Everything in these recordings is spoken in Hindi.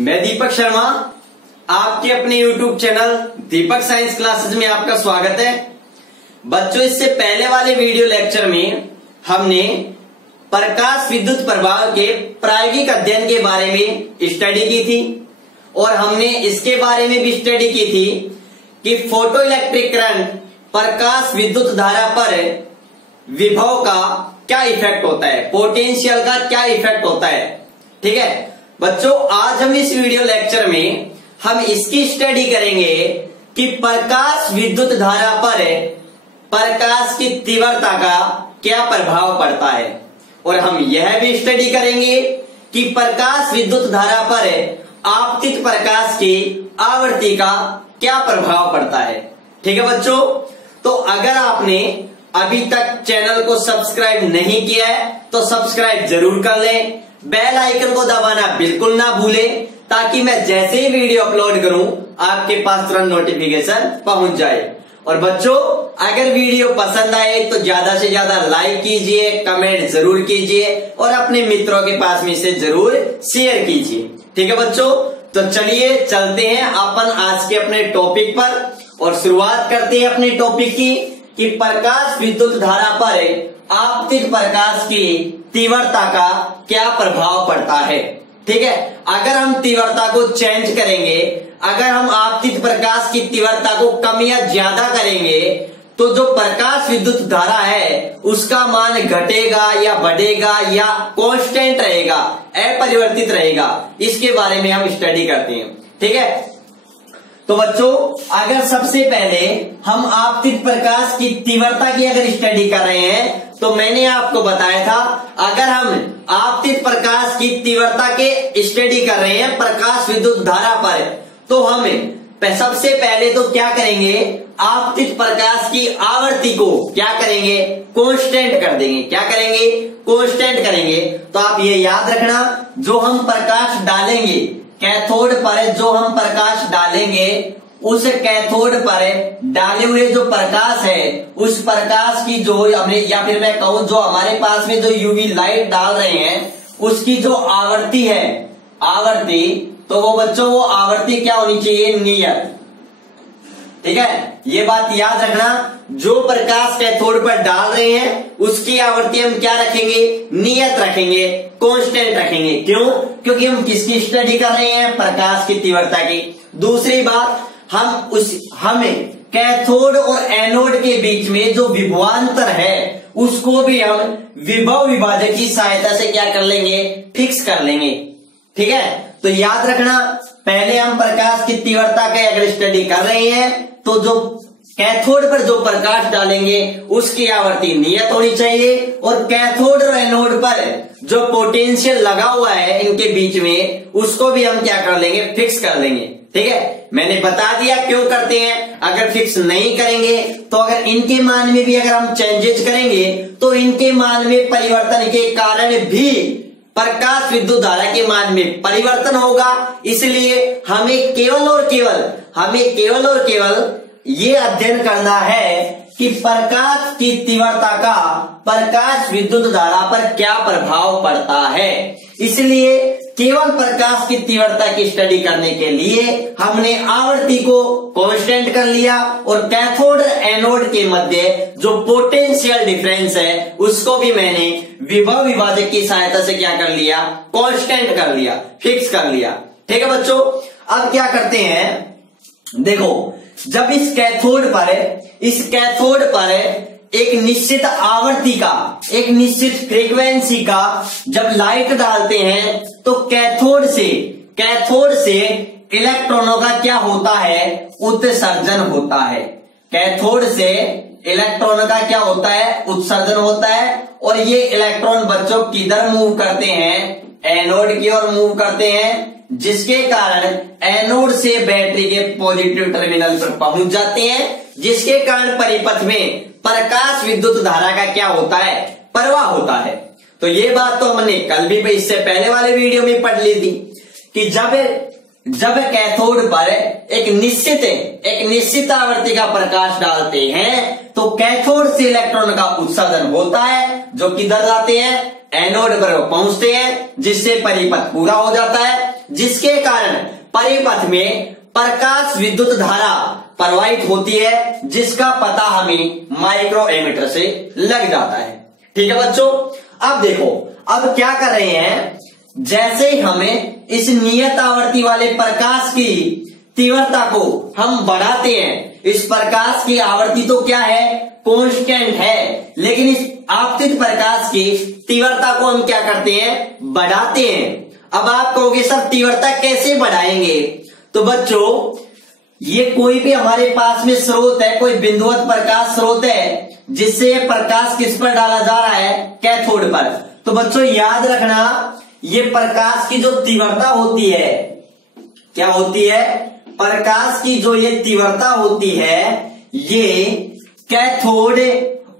मैं दीपक शर्मा, आपके अपने YouTube चैनल दीपक साइंस क्लासेस में आपका स्वागत है। बच्चों, इससे पहले वाले वीडियो लेक्चर में हमने प्रकाश विद्युत प्रभाव के प्रायोगिक अध्ययन के बारे में स्टडी की थी और हमने इसके बारे में भी स्टडी की थी कि फोटो इलेक्ट्रिक करंट प्रकाश विद्युत धारा पर विभव का क्या इफेक्ट होता है, पोटेंशियल का क्या इफेक्ट होता है। ठीक है बच्चों, आज हम इस वीडियो लेक्चर में हम इसकी स्टडी करेंगे कि प्रकाश विद्युत धारा पर प्रकाश की तीव्रता का क्या प्रभाव पड़ता है और हम यह भी स्टडी करेंगे कि प्रकाश विद्युत धारा पर आपतित प्रकाश की आवृत्ति का क्या प्रभाव पड़ता है। ठीक है बच्चों, तो अगर आपने अभी तक चैनल को सब्सक्राइब नहीं किया है तो सब्सक्राइब जरूर कर लें, बेल आइकन को दबाना बिल्कुल ना भूलें ताकि मैं जैसे ही वीडियो अपलोड करूं आपके पास तुरंत नोटिफिकेशन पहुंच जाए। और बच्चों, अगर वीडियो पसंद आए तो ज्यादा से ज्यादा लाइक कीजिए, कमेंट जरूर कीजिए और अपने मित्रों के पास में इसे जरूर शेयर कीजिए। ठीक है बच्चों, तो चलिए चलते हैं अपन आज के अपने टॉपिक पर और शुरुआत करते हैं अपने टॉपिक की कि प्रकाश विद्युत धारा पर आपतित प्रकाश की तीव्रता का क्या प्रभाव पड़ता है। ठीक है, अगर हम तीव्रता को चेंज करेंगे, अगर हम आपतित प्रकाश की तीव्रता को कम या ज्यादा करेंगे तो जो प्रकाश विद्युत धारा है उसका मान घटेगा या बढ़ेगा या कांस्टेंट रहेगा, अपरिवर्तित रहेगा। इसके बारे में हम स्टडी करते हैं। ठीक है, तो बच्चों, अगर सबसे पहले हम आपतित प्रकाश की तीव्रता की अगर स्टडी कर रहे हैं तो मैंने आपको बताया था, अगर हम आपतित प्रकाश की तीव्रता के स्टडी कर रहे हैं प्रकाश विद्युत धारा पर, तो हम सबसे पहले तो क्या करेंगे, आपतित प्रकाश की आवृत्ति को क्या करेंगे, कांस्टेंट कर देंगे। क्या करेंगे, कांस्टेंट करेंगे। तो आप ये याद रखना, जो हम प्रकाश डालेंगे कैथोड पर, जो हम प्रकाश डालेंगे उस कैथोड पर डाले हुए जो प्रकाश है उस प्रकाश की जो हमने, या फिर मैं कहूं जो हमारे पास में जो यूवी लाइट डाल रहे हैं उसकी जो आवृत्ति है, आवृत्ति, तो वो बच्चों वो आवृत्ति क्या होनी चाहिए, नियत। ठीक है, ये बात याद रखना, जो प्रकाश कैथोड पर डाल रहे हैं उसकी आवृत्ति हम क्या रखेंगे, नियत रखेंगे, कांस्टेंट रखेंगे। क्यों? क्योंकि हम किसकी स्टडी कर रहे हैं, प्रकाश की तीव्रता की। दूसरी बात, हमें कैथोड और एनोड के बीच में जो विभवांतर है उसको भी हम विभव विभाजक की सहायता से क्या कर लेंगे, फिक्स कर लेंगे। ठीक है, तो याद रखना, पहले हम प्रकाश की तीव्रता का अगर स्टडी कर रहे हैं तो जो कैथोड पर जो प्रकाश डालेंगे उसकी आवृत्ति नियत होनी चाहिए और कैथोड और एनोड पर जो पोटेंशियल लगा हुआ है इनके बीच में उसको भी हम क्या कर लेंगे, फिक्स कर लेंगे। ठीक है, मैंने बता दिया क्यों करते हैं। अगर फिक्स नहीं करेंगे तो अगर इनके मान में भी अगर हम चेंजेस करेंगे तो इनके मान में परिवर्तन के कारण भी प्रकाश विद्युत धारा के मान में परिवर्तन होगा। इसलिए हमें केवल और केवल ये अध्ययन करना है कि प्रकाश की तीव्रता का प्रकाश विद्युत धारा पर क्या प्रभाव पड़ता है। इसलिए केवल प्रकाश की तीव्रता की स्टडी करने के लिए हमने आवृत्ति को कांस्टेंट कर लिया और कैथोड एनोड के मध्य जो पोटेंशियल डिफरेंस है उसको भी मैंने विभव विभाजक की सहायता से क्या कर लिया, कांस्टेंट कर लिया, फिक्स कर लिया। ठीक है बच्चों, अब क्या करते हैं, देखो, जब इस कैथोड पर एक निश्चित आवृत्ति का, एक निश्चित फ्रीक्वेंसी का जब लाइट डालते हैं तो कैथोड से इलेक्ट्रॉनों का क्या होता है, उत्सर्जन होता है। कैथोड से इलेक्ट्रॉनों का क्या होता है, उत्सर्जन होता है। और ये इलेक्ट्रॉन बच्चों किधर मूव करते हैं, एनोड की ओर मूव करते हैं, जिसके कारण एनोड से बैटरी के पॉजिटिव टर्मिनल पर पहुंच जाते हैं, जिसके कारण परिपथ में प्रकाश विद्युत धारा का क्या होता है, प्रवाह होता है। तो ये बात तो हमने कल भी इससे पहले वाले वीडियो में पढ़ ली थी कि जब कैथोड पर एक निश्चित आवृत्ति का प्रकाश डालते हैं तो कैथोड से इलेक्ट्रॉन का उत्सर्जन होता है, जो किधर जाते हैं, एनोड पर पहुंचते हैं, जिससे परिपथ पूरा हो जाता है। जिसके कारण परिपथ में प्रकाश विद्युत धारा प्रवाहित होती है, जिसका पता हमें माइक्रो एमीटर से लग जाता है। ठीक है बच्चों, अब देखो अब क्या कर रहे हैं, जैसे हमें इस नियत आवर्ती वाले प्रकाश की तीव्रता को हम बढ़ाते हैं, इस प्रकाश की आवर्ती तो क्या है, कांस्टेंट है, लेकिन इस आपतित प्रकाश की तीव्रता को हम क्या करते हैं, बढ़ाते हैं। अब आप कहोगे सर तीव्रता कैसे बढ़ाएंगे, तो बच्चों ये कोई भी हमारे पास में स्रोत है, कोई बिंदुवत प्रकाश स्रोत है, जिससे ये प्रकाश किस पर डाला जा रहा है, कैथोड पर। तो बच्चों याद रखना, ये प्रकाश की जो तीव्रता होती है, क्या होती है, प्रकाश की जो ये तीव्रता होती है, ये कैथोड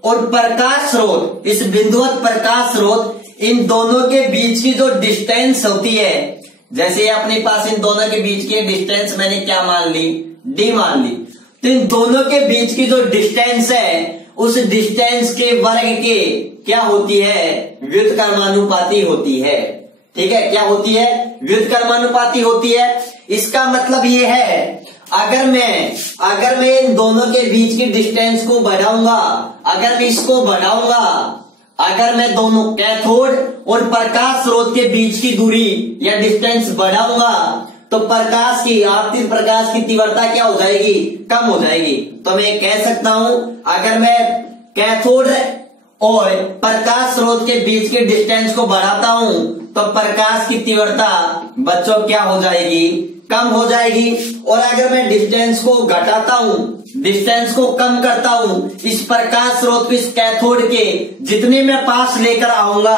और प्रकाश स्रोत, इस बिंदुवत प्रकाश स्रोत, इन दोनों के बीच की जो डिस्टेंस होती है, जैसे अपने पास इन दोनों के बीच की डिस्टेंस मैंने क्या मान ली, डी मान ली, तो इन दोनों के बीच की जो डिस्टेंस है, उस डिस्टेंस के वर्ग के क्या होती है, व्युत्क्रमानुपाती होती है। ठीक है, क्या होती है, व्युत्क्रमानुपाती होती है। इसका मतलब ये है, अगर मैं इन दोनों के बीच की डिस्टेंस को बढ़ाऊंगा, अगर मैं इसको बढ़ाऊंगा, अगर मैं दोनों कैथोड और प्रकाश स्रोत के बीच की दूरी या डिस्टेंस बढ़ाऊंगा, तो प्रकाश की आपतित प्रकाश की तीव्रता क्या हो जाएगी, कम हो जाएगी। तो मैं कह सकता हूं, अगर मैं कैथोड और प्रकाश स्रोत के बीच के डिस्टेंस को बढ़ाता हूं, तो प्रकाश की तीव्रता बच्चों क्या हो जाएगी, कम हो जाएगी। और अगर मैं डिस्टेंस को घटाता हूं, डिस्टेंस को कम करता हूं, इस प्रकाश स्रोत को इस कैथोड के जितने मैं पास लेकर आऊंगा,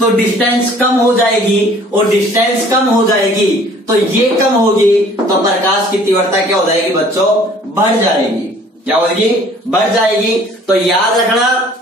तो डिस्टेंस कम हो जाएगी, और डिस्टेंस कम हो जाएगी तो ये कम होगी, तो प्रकाश की तीव्रता क्या हो जाएगी बच्चों, बढ़ जाएगी। क्या होगी, बढ़ जाएगी। तो याद रखना,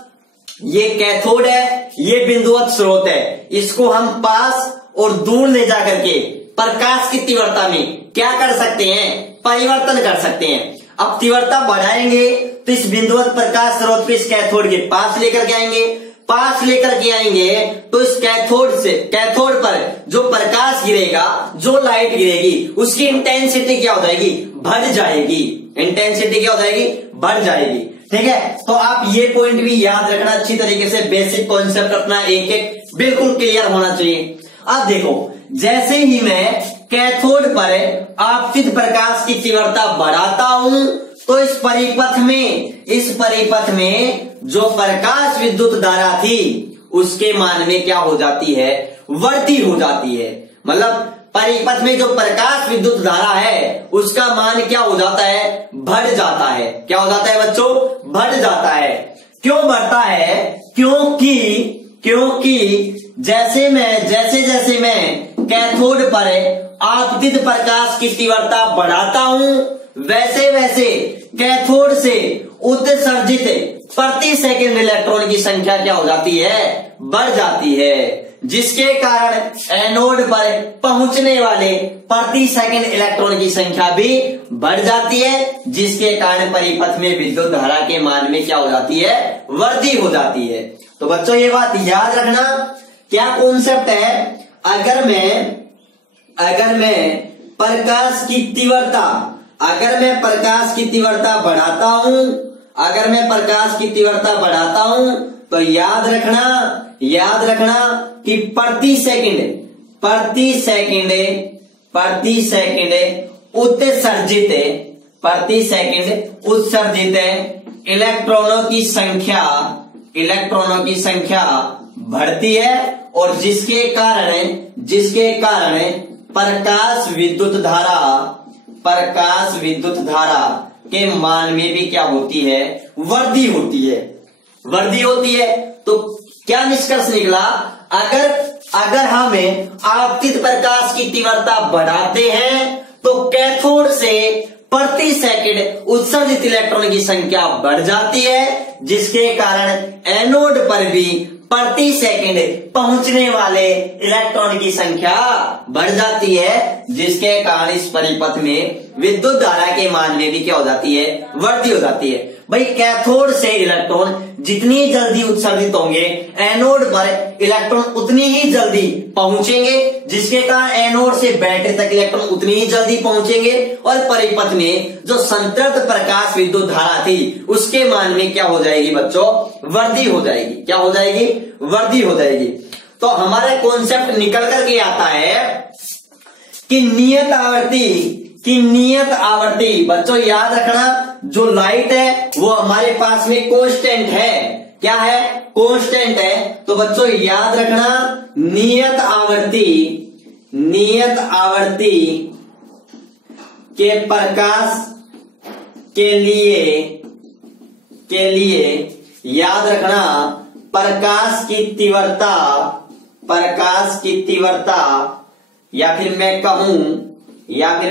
ये कैथोड है, ये बिंदुवत स्रोत है, इसको हम पास और दूर ले जाकर के प्रकाश की तीव्रता में क्या कर सकते हैं, परिवर्तन कर सकते हैं। अब तीव्रता बढ़ाएंगे तो इस बिंदुवत प्रकाश स्रोत को इस कैथोड के पास लेकर के आएंगे, पास लेकर के आएंगे तो इस कैथोड पर जो प्रकाश गिरेगा, जो लाइट गिरेगी, उसकी इंटेंसिटी क्या हो जाएगी, बढ़ जाएगी। इंटेंसिटी क्या हो जाएगी, बढ़ जाएगी। ठीक है, तो आप ये पॉइंट भी याद रखना अच्छी तरीके से, बेसिक कॉन्सेप्ट अपना एक एक बिल्कुल क्लियर होना चाहिए। अब देखो, जैसे ही मैं कैथोड पर आपतित प्रकाश की तीव्रता बढ़ाता हूं, तो इस परिपथ में जो प्रकाश विद्युत धारा थी, उसके मान में क्या हो जाती है, वृद्धि हो जाती है। मतलब परिपथ में जो प्रकाश विद्युत धारा है, उसका मान क्या हो जाता है, बढ़ जाता है। क्या हो जाता है बच्चों, बढ़ जाता है। क्यों बढ़ता है, क्योंकि जैसे जैसे मैं कैथोड पर आपतित प्रकाश की तीव्रता बढ़ाता हूं, वैसे वैसे कैथोड से उत्सर्जित प्रति सेकंड इलेक्ट्रॉन की संख्या क्या हो जाती है, बढ़ जाती है, जिसके कारण एनोड पर पहुंचने वाले प्रति सेकंड इलेक्ट्रॉन की संख्या भी बढ़ जाती है, जिसके कारण परिपथ में विद्युत धारा के मान में क्या हो जाती है, वृद्धि हो जाती है। तो बच्चों ये बात याद रखना, क्या कॉन्सेप्ट है, अगर मैं प्रकाश की तीव्रता बढ़ाता हूं, तो याद रखना कि प्रति सेकंड उत्सर्जित इलेक्ट्रॉनों की संख्या बढ़ती है, और जिसके कारण प्रकाश विद्युत धारा के मान में भी क्या होती है, वृद्धि होती है। तो क्या निष्कर्ष निकला, अगर हमें आपतित प्रकाश की तीव्रता बढ़ाते हैं, तो कैथोड से प्रति सेकंड उत्सर्जित इलेक्ट्रॉन की संख्या बढ़ जाती है, जिसके कारण एनोड पर भी प्रति सेकंड पहुंचने वाले इलेक्ट्रॉन की संख्या बढ़ जाती है, जिसके कारण इस परिपथ में विद्युत धारा के मान में भी क्या हो जाती है, वृद्धि हो जाती है। भाई कैथोड से इलेक्ट्रॉन जितनी जल्दी उत्सर्जित होंगे एनोड पर इलेक्ट्रॉन उतनी ही जल्दी पहुंचेंगे, जिसके कारण एनोड से बैटरी तक इलेक्ट्रॉन उतनी ही जल्दी पहुंचेंगे और परिपथ में जो संतृप्त प्रकाश विद्युत धारा थी उसके मान में क्या हो जाएगी बच्चों, वृद्धि हो जाएगी। क्या हो जाएगी, वृद्धि हो जाएगी। तो हमारा कॉन्सेप्ट निकल करके आता है कि नियत आवर्ती बच्चों याद रखना, जो लाइट है वो हमारे पास में कांस्टेंट है। क्या है, कांस्टेंट है। तो बच्चों याद रखना नियत आवर्ती के प्रकाश के लिए याद रखना प्रकाश की तीव्रता या फिर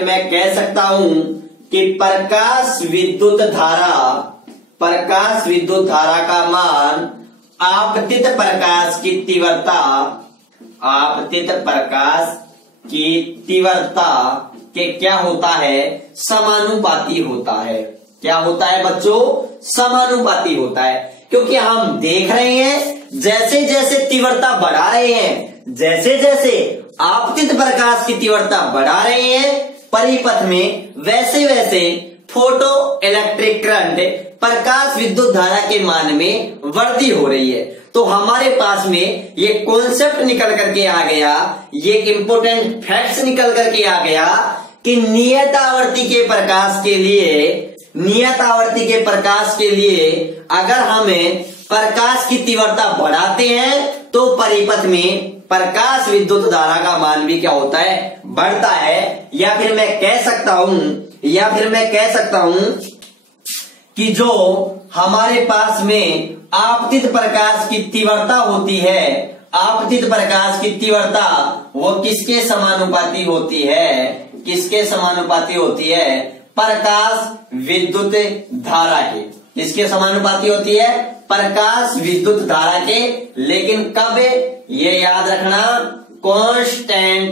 मैं कह सकता हूं कि प्रकाश विद्युत धारा का मान आपतित प्रकाश की तीव्रता के क्या होता है, समानुपाती होता है। क्या होता है बच्चों, समानुपाती होता है। क्योंकि हम देख रहे हैं जैसे जैसे तीव्रता बढ़ा रहे हैं, जैसे जैसे आपतित प्रकाश की तीव्रता बढ़ा रहे हैं परिपथ में, वैसे वैसे फोटो इलेक्ट्रिक करंट प्रकाश विद्युत धारा के मान में वृद्धि हो रही है। तो हमारे पास में ये कॉन्सेप्ट निकल करके आ गया, ये इंपोर्टेंट फैक्ट्स निकल करके आ गया कि नियत आवर्ती के प्रकाश के लिए अगर हमें प्रकाश की तीव्रता बढ़ाते हैं तो परिपथ में प्रकाश विद्युत धारा का मान भी क्या होता है, बढ़ता है। या फिर मैं कह सकता हूं कि जो हमारे पास में आपतित प्रकाश की तीव्रता होती है, आपतित प्रकाश की तीव्रता वो किसके समानुपाती होती है, प्रकाश विद्युत धारा के। किसके समानुपाती होती है, प्रकाश विद्युत धारा के। लेकिन कब, ये याद रखना, कांस्टेंट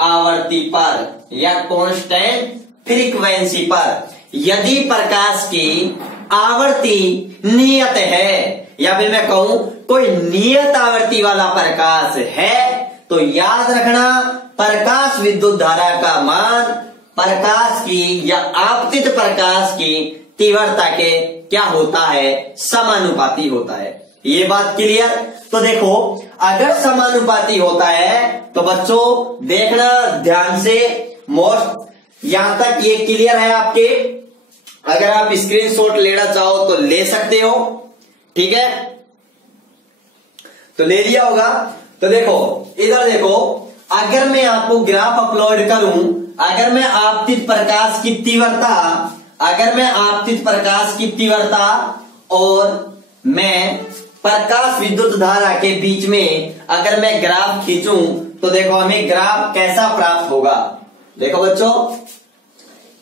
आवर्ती पर या कांस्टेंट फ्रीक्वेंसी पर। यदि प्रकाश की आवर्ती नियत है या फिर मैं कहूं कोई नियत आवर्ती वाला प्रकाश है तो याद रखना प्रकाश विद्युत धारा का मान प्रकाश की या आपतित प्रकाश की तीव्रता के क्या होता है, समानुपाती होता है। ये बात क्लियर। तो देखो अगर समानुपाती होता है तो बच्चों देखना ध्यान से, मोस्ट यहां तक ये क्लियर है आपके। अगर आप स्क्रीनशॉट लेना चाहो तो ले सकते हो, ठीक है, तो ले लिया होगा। तो देखो इधर देखो, अगर मैं आपको ग्राफ अपलोड करूं, अगर मैं आपतित प्रकाश की तीव्रता और मैं प्रकाश विद्युत धारा के बीच में अगर मैं ग्राफ खींचूं तो देखो हमें ग्राफ कैसा प्राप्त होगा। देखो बच्चों,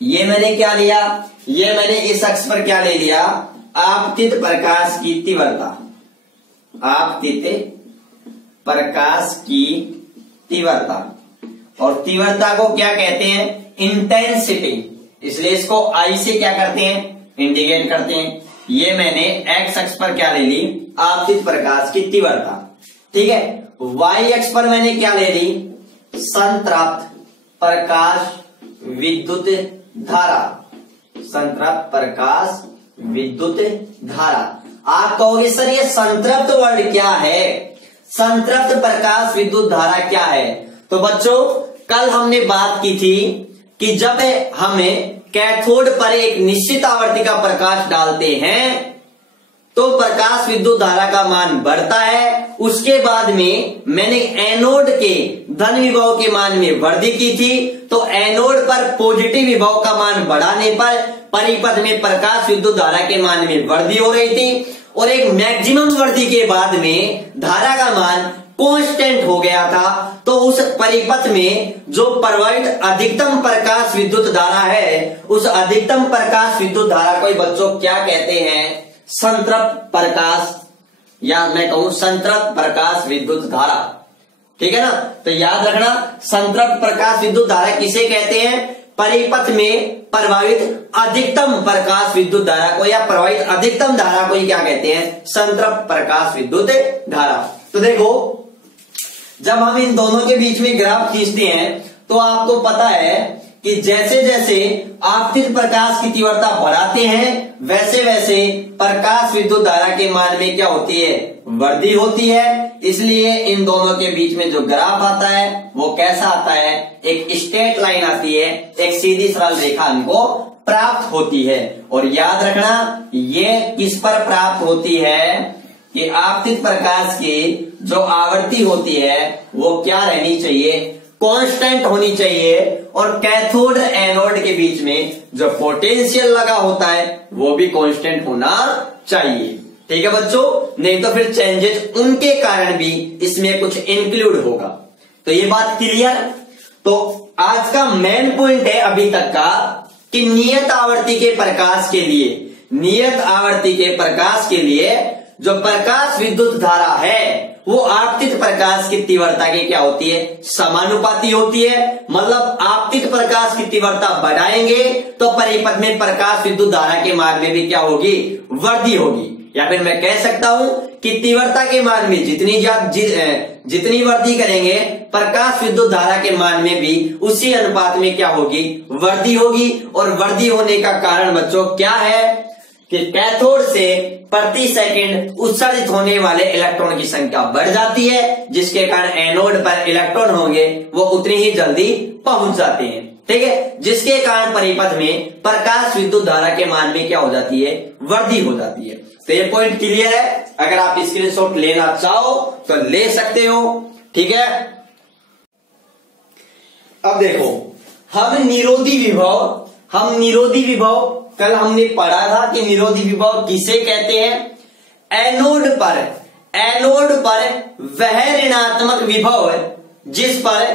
ये मैंने क्या लिया, ये मैंने इस अक्ष पर क्या ले लिया, आपतित प्रकाश की तीव्रता, आपतित प्रकाश की तीव्रता। और तीव्रता को क्या कहते हैं, इंटेंसिटी, इसलिए इसको आई से क्या करते हैं, इंडिकेट करते हैं। ये मैंने एक्स अक्ष पर क्या ले ली, आपतित प्रकाश की तीव्रता, ठीक है। वाई अक्ष पर मैंने क्या ले ली, संतृप्त प्रकाश विद्युत धारा, संतृप्त प्रकाश विद्युत धारा। आप कहोगे सर ये संतृप्त वर्ड क्या है, संतृप्त प्रकाश विद्युत धारा क्या है। तो बच्चों कल हमने बात की थी कि जब हमें कैथोड पर एक निश्चित आवर्ती का प्रकाश डालते हैं तो प्रकाश विद्युत धारा का मान बढ़ता है। उसके बाद में मैंने एनोड के धन विभव के मान में वृद्धि की थी, तो एनोड पर पॉजिटिव विभव का मान बढ़ाने पर परिपथ में प्रकाश विद्युत धारा के मान में वृद्धि हो रही थी और एक मैक्सिमम वृद्धि के बाद में धारा का मान कांस्टेंट हो गया था। तो उस परिपथ में जो प्रवाहित अधिकतम प्रकाश विद्युत धारा है, उस अधिकतम प्रकाश विद्युत धारा को बच्चों क्या कहते हैं, संतृप्त प्रकाश, या मैं कहूं संतृप्त प्रकाश विद्युत धारा, ठीक है ना। तो याद रखना संतृप्त प्रकाश विद्युत धारा किसे कहते हैं, परिपथ में प्रवाहित अधिकतम प्रकाश विद्युत धारा को या प्रवाहित अधिकतम धारा को ही क्या कहते हैं, संतृप्त प्रकाश विद्युत धारा। तो देखो जब हम इन दोनों के बीच में ग्राफ खींचते हैं तो आपको पता है कि जैसे जैसे आपतित प्रकाश की तीव्रता बढ़ाते हैं वैसे वैसे प्रकाश विद्युत धारा के मान में क्या होती है, वृद्धि होती है। इसलिए इन दोनों के बीच में जो ग्राफ आता है वो कैसा आता है, एक स्ट्रेट लाइन आती है, एक सीधी सरल रेखा हमको प्राप्त होती है। और याद रखना ये किस पर प्राप्त होती है कि आपतित प्रकाश की जो आवृत्ति होती है वो क्या रहनी चाहिए, कांस्टेंट होनी चाहिए। और कैथोड एनोड के बीच में जो पोटेंशियल लगा होता है वो भी कांस्टेंट होना चाहिए। ठीक है बच्चों, नहीं तो फिर चेंजेस उनके कारण भी इसमें कुछ इंक्लूड होगा। तो ये बात क्लियर। तो आज का मेन पॉइंट है अभी तक का कि नियत आवर्ती के प्रकाश के लिए, नियत आवर्ती के प्रकाश के लिए जो प्रकाश विद्युत धारा है वो आपतित प्रकाश की तीव्रता की क्या होती है, समानुपाती होती है। मतलब आपतित प्रकाश की तीव्रता बढ़ाएंगे तो परिपथ में प्रकाश विद्युत धारा के मान में भी क्या होगी, वृद्धि होगी। या फिर मैं कह सकता हूं कि तीव्रता के मान में जितनी वृद्धि करेंगे प्रकाश विद्युत धारा के मान में भी उसी अनुपात में क्या होगी, वृद्धि होगी। और वृद्धि होने का कारण बच्चों क्या है कि कैथोड से प्रति सेकंड उत्सर्जित होने वाले इलेक्ट्रॉन की संख्या बढ़ जाती है, जिसके कारण एनोड पर इलेक्ट्रॉन होंगे वो उतनी ही जल्दी पहुंच जाते हैं। ठीक है, जिसके कारण परिपथ में प्रकाश विद्युत धारा के मान में क्या हो जाती है, वृद्धि हो जाती है। तो ये पॉइंट क्लियर है। अगर आप स्क्रीनशॉट लेना चाहो तो ले सकते हो। ठीक है, अब देखो हम निरोधी विभव कल हमने पढ़ा था कि निरोधी विभव किसे कहते हैं। एनोड पर वह ऋणात्मक विभव जिस पर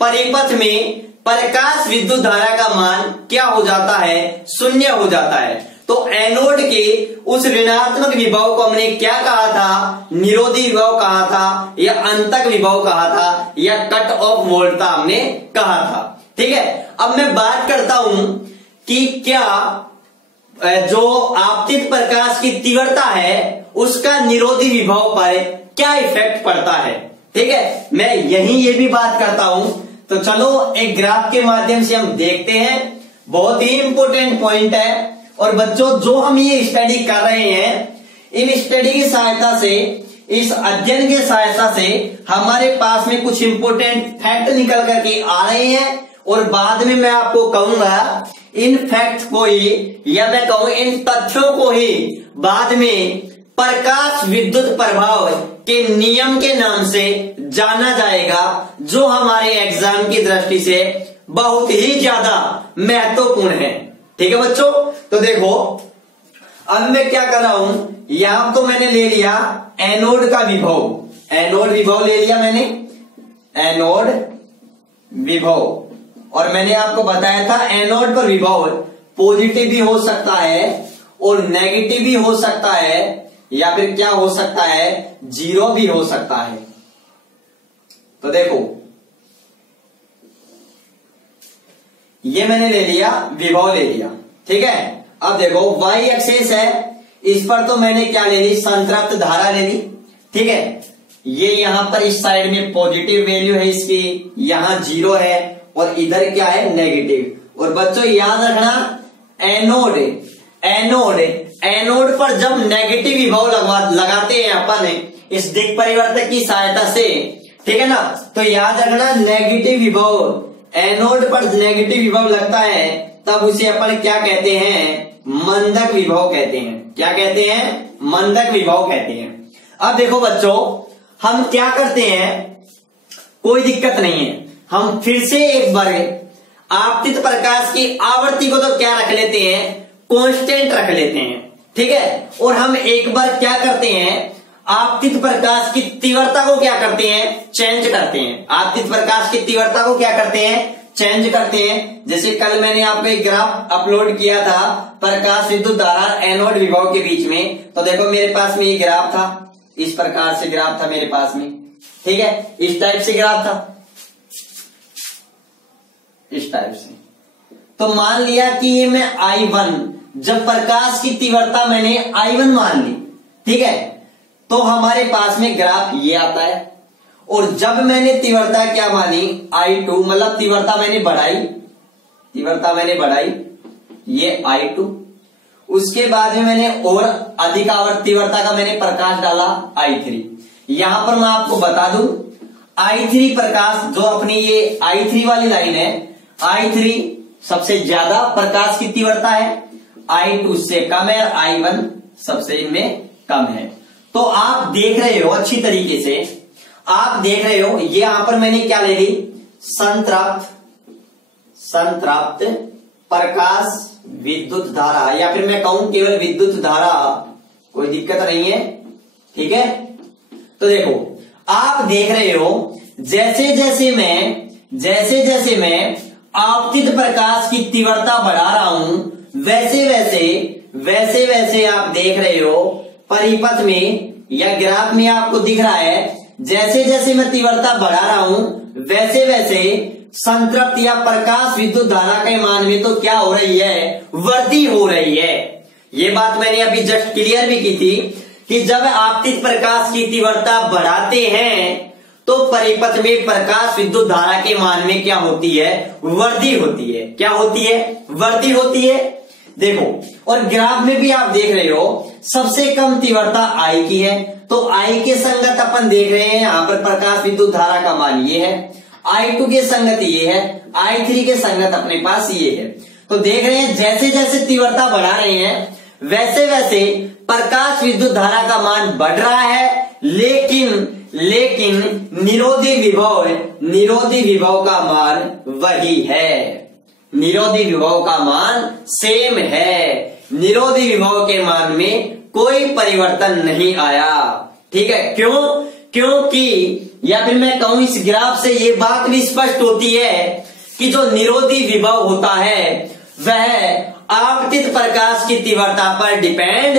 परिपथ में प्रकाश विद्युत धारा का मान क्या हो जाता है, शून्य हो जाता है। तो एनोड के उस ऋणात्मक विभव को हमने क्या कहा था, निरोधी विभव कहा था, या अंतक विभव कहा था, या कट ऑफ वोल्टता हमने कहा था। ठीक है, अब मैं बात करता हूं कि क्या जो आपतित प्रकाश की तीव्रता है उसका निरोधी विभव पर क्या इफेक्ट पड़ता है। ठीक है, मैं यही ये भी बात करता हूं। तो चलो एक ग्राफ के माध्यम से हम देखते हैं, बहुत ही इंपॉर्टेंट पॉइंट है। और बच्चों जो हम ये स्टडी कर रहे हैं, इन स्टडी की सहायता से, इस अध्ययन की सहायता से हमारे पास में कुछ इंपॉर्टेंट फैक्ट निकल करके आ रहे हैं। और बाद में मैं आपको कहूंगा इन फैक्ट को ही, या मैं कहूं इन तथ्यों को ही बाद में प्रकाश विद्युत प्रभाव के नियम के नाम से जाना जाएगा, जो हमारे एग्जाम की दृष्टि से बहुत ही ज्यादा महत्वपूर्ण है। ठीक है बच्चों, तो देखो अब मैं क्या कर रहा हूं, यहां तो मैंने ले लिया एनोड का विभव, एनोड विभव ले लिया मैंने, एनोड विभव। और मैंने आपको बताया था एनोड पर विभव पॉजिटिव भी हो सकता है और नेगेटिव भी हो सकता है, या फिर क्या हो सकता है, जीरो भी हो सकता है। तो देखो ये मैंने ले लिया, विभव ले लिया। ठीक है, अब देखो वाई एक्सिस है, इस पर तो मैंने क्या ले ली, संतृप्त धारा ले ली। ठीक है, ये यहां पर इस साइड में पॉजिटिव वैल्यू है इसकी, यहां जीरो है और इधर क्या है, नेगेटिव। और बच्चों याद रखना एनोड पर जब नेगेटिव विभव लगाते हैं अपन इस दिक् परिवर्तक की सहायता से, ठीक है ना, तो याद रखना नेगेटिव विभव, एनोड पर नेगेटिव विभव लगता है तब उसे अपन क्या कहते हैं, मंदक विभव कहते हैं। क्या कहते हैं, मंदक विभव कहते हैं। अब देखो बच्चों हम क्या करते हैं, कोई दिक्कत नहीं है, हम फिर से एक बार आपतित प्रकाश की आवृत्ति को तो क्या रख लेते हैं, कांस्टेंट रख लेते हैं। ठीक है, और हम एक बार क्या करते हैं, आपतित प्रकाश की तीव्रता को क्या करते हैं, चेंज करते हैं। आपतित प्रकाश की तीव्रता को क्या करते हैं, चेंज करते हैं। जैसे कल मैंने आपको एक ग्राफ अपलोड किया था प्रकाश विद्युत धारा एनोड विभव के बीच में, तो देखो मेरे पास में ये ग्राफ था, इस प्रकार से ग्राफ था मेरे पास में। ठीक है, इस टाइप से ग्राफ था, इस टाइप से। तो मान लिया कि ये मैं I1, जब प्रकाश की तीव्रता मैंने I1 मान ली, ठीक है, तो हमारे पास में ग्राफ ये आता है। और जब मैंने तीव्रता क्या मानी I2, मतलब तीव्रता मैंने बढ़ाई, ये I2। उसके बाद में मैंने और अधिक आवर्त तीव्रता का मैंने प्रकाश डाला I3। यहां पर मैं आपको बता दूं, I3 प्रकाश जो अपनी ये I3 वाली लाइन है, I3 सबसे ज्यादा प्रकाश की तीव्रता है, I2 से कम है, I1 सबसे इनमें कम है। तो आप देख रहे हो अच्छी तरीके से, आप देख रहे हो ये यहां पर मैंने क्या ले ली, संतृप्त प्रकाश विद्युत धारा, या फिर मैं कहूं केवल विद्युत धारा, कोई दिक्कत नहीं है, ठीक है। तो देखो आप देख रहे हो जैसे जैसे मैं आपतित प्रकाश की तीव्रता बढ़ा रहा हूं, वैसे वैसे आप देख रहे हो परिपथ में या ग्राफ में आपको दिख रहा है, जैसे जैसे मैं तीव्रता बढ़ा रहा हूं वैसे वैसे संतृप्त या प्रकाश विद्युत धारा के मान में तो क्या हो रही है, वृद्धि हो रही है। ये बात मैंने अभी जस्ट क्लियर भी की थी कि जब आपतित प्रकाश की तीव्रता बढ़ाते हैं तो परिपथ में प्रकाश विद्युत धारा के मान में क्या होती है, वृद्धि होती है। क्या होती है, वृद्धि होती है। देखो और ग्राफ में भी आप देख रहे हो सबसे कम तीव्रता I की है, तो I के संगत अपन देख रहे हैं यहां पर प्रकाश विद्युत धारा का मान ये है, I2 के संगत ये है, I3 के संगत अपने पास ये है। तो देख रहे हैं जैसे जैसे तीव्रता बढ़ा रहे हैं वैसे वैसे प्रकाश विद्युत धारा का मान बढ़ रहा है, लेकिन निरोधी विभव का मान वही है, निरोधी विभव का मान सेम है, निरोधी विभव के मान में कोई परिवर्तन नहीं आया। ठीक है, क्योंकि या फिर मैं कहूं इस ग्राफ से ये बात भी स्पष्ट होती है कि जो निरोधी विभव होता है वह आपतित प्रकाश की तीव्रता पर डिपेंड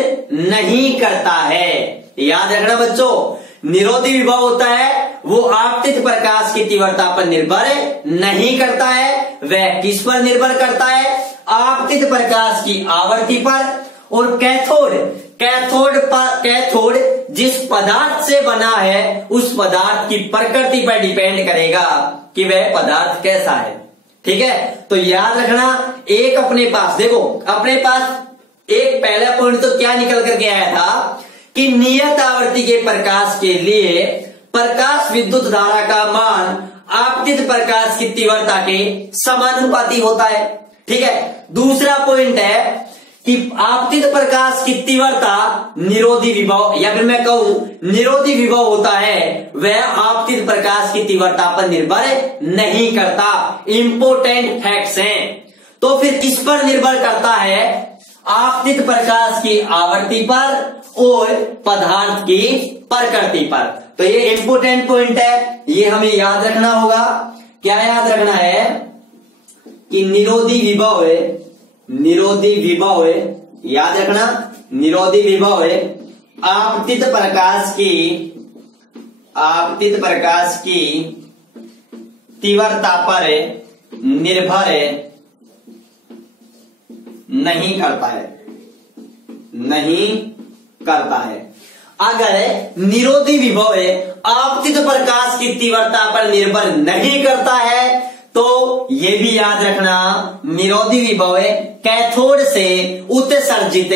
नहीं करता है। याद रखना बच्चों, निरोधी विभव होता है वो आपतित प्रकाश की तीव्रता पर निर्भर नहीं करता है, वह किस पर निर्भर करता है, आपतित प्रकाश की आवृत्ति पर। और कैथोड जिस पदार्थ से बना है उस पदार्थ की प्रकृति पर डिपेंड करेगा कि वह पदार्थ कैसा है। ठीक है, तो याद रखना एक अपने पास देखो, अपने पास एक पहला पॉइंट तो क्या निकल करके आया था कि नियत आवृत्ति के प्रकाश के लिए प्रकाश विद्युत धारा का मान आपतित प्रकाश की तीव्रता के समानुपाती होता है। ठीक है, दूसरा पॉइंट है कि आपतित प्रकाश की तीव्रता निरोधी विभव या फिर मैं कहूं निरोधी विभव होता है वह आपतित प्रकाश की तीव्रता पर निर्भर नहीं करता। इंपोर्टेंट फैक्ट्स हैं। तो फिर किस पर निर्भर करता है, आपतित प्रकाश की आवृत्ति पर और पदार्थ की प्रकृति पर। तो ये इंपोर्टेंट पॉइंट है, ये हमें याद रखना होगा। क्या याद रखना है कि निरोधी विभव है, याद रखना निरोधी विभव है आपतित प्रकाश की तीव्रता पर निर्भर नहीं करता है। अगर निरोधी विभव आपतित प्रकाश की तीव्रता पर निर्भर नहीं करता है तो ये भी याद रखना निरोधी विभव कैथोड से उत्सर्जित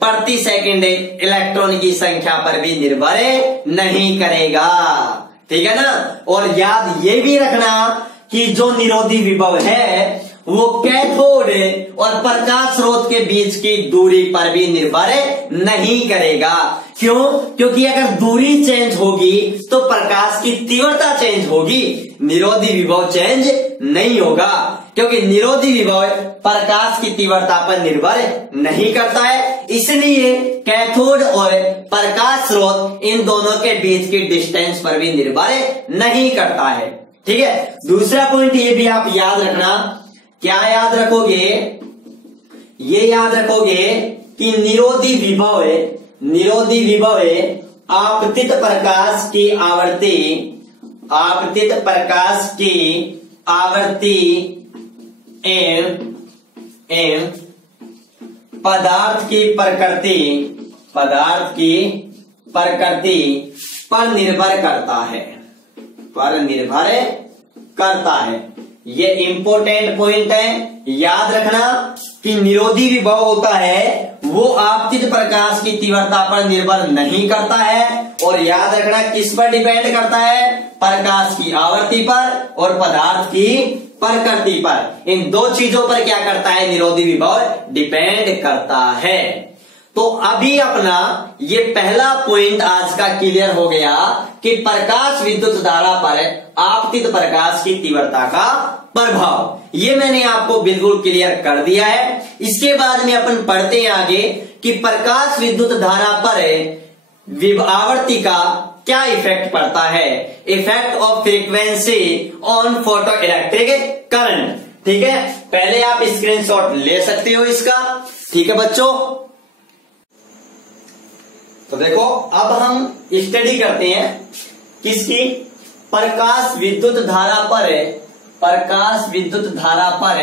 प्रति सेकंड इलेक्ट्रॉन की संख्या पर भी निर्भर नहीं करेगा। ठीक है ना। और याद ये भी रखना कि जो निरोधी विभव है वो कैथोड और प्रकाश स्रोत के बीच की दूरी पर भी निर्भर नहीं करेगा। क्यों? क्योंकि अगर दूरी चेंज होगी तो प्रकाश की तीव्रता चेंज होगी, निरोधी विभव चेंज नहीं होगा, क्योंकि निरोधी विभव प्रकाश की तीव्रता पर निर्भर नहीं करता है। इसलिए कैथोड और प्रकाश स्रोत इन दोनों के बीच की डिस्टेंस पर भी निर्भर नहीं करता है। ठीक है, दूसरा पॉइंट ये भी आप याद रखना। क्या याद रखोगे? ये याद रखोगे कि निरोधी विभव आपतित प्रकाश की आवृत्ति इन पदार्थ की प्रकृति पर निर्भर करता है। ये इंपॉर्टेंट पॉइंट है, याद रखना कि निरोधी विभव होता है वो आपतित प्रकाश की तीव्रता पर निर्भर नहीं करता है, और याद रखना किस पर डिपेंड करता है, प्रकाश की आवर्ती पर और पदार्थ की प्रकृति पर। इन दो चीजों पर क्या करता है, निरोधी विभव डिपेंड करता है। तो अभी अपना ये पहला पॉइंट आज का क्लियर हो गया कि प्रकाश विद्युत धारा पर आपतित प्रकाश की तीव्रता का प्रभाव, ये मैंने आपको बिल्कुल क्लियर कर दिया है। इसके बाद में अपन पढ़ते हैं आगे कि प्रकाश विद्युत धारा पर आवर्ती का क्या इफेक्ट पड़ता है, effect of frequency on photo electric current. ठीक है, पहले आप स्क्रीनशॉट ले सकते हो इसका। ठीक है बच्चों, तो देखो अब हम स्टडी करते हैं किसकी, प्रकाश विद्युत धारा पर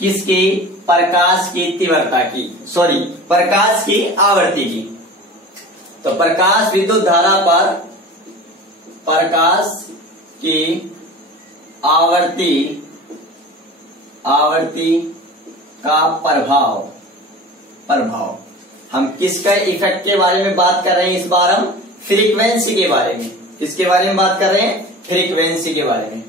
किसकी, प्रकाश की तीव्रता की, प्रकाश की आवर्ती की। तो प्रकाश विद्युत धारा पर प्रकाश की आवर्ती का प्रभाव हम किसका इफेक्ट के बारे में बात कर रहे हैं, इस बार हम फ्रीक्वेंसी के बारे में, किसके बारे में बात कर रहे हैं, फ्रीक्वेंसी के बारे में।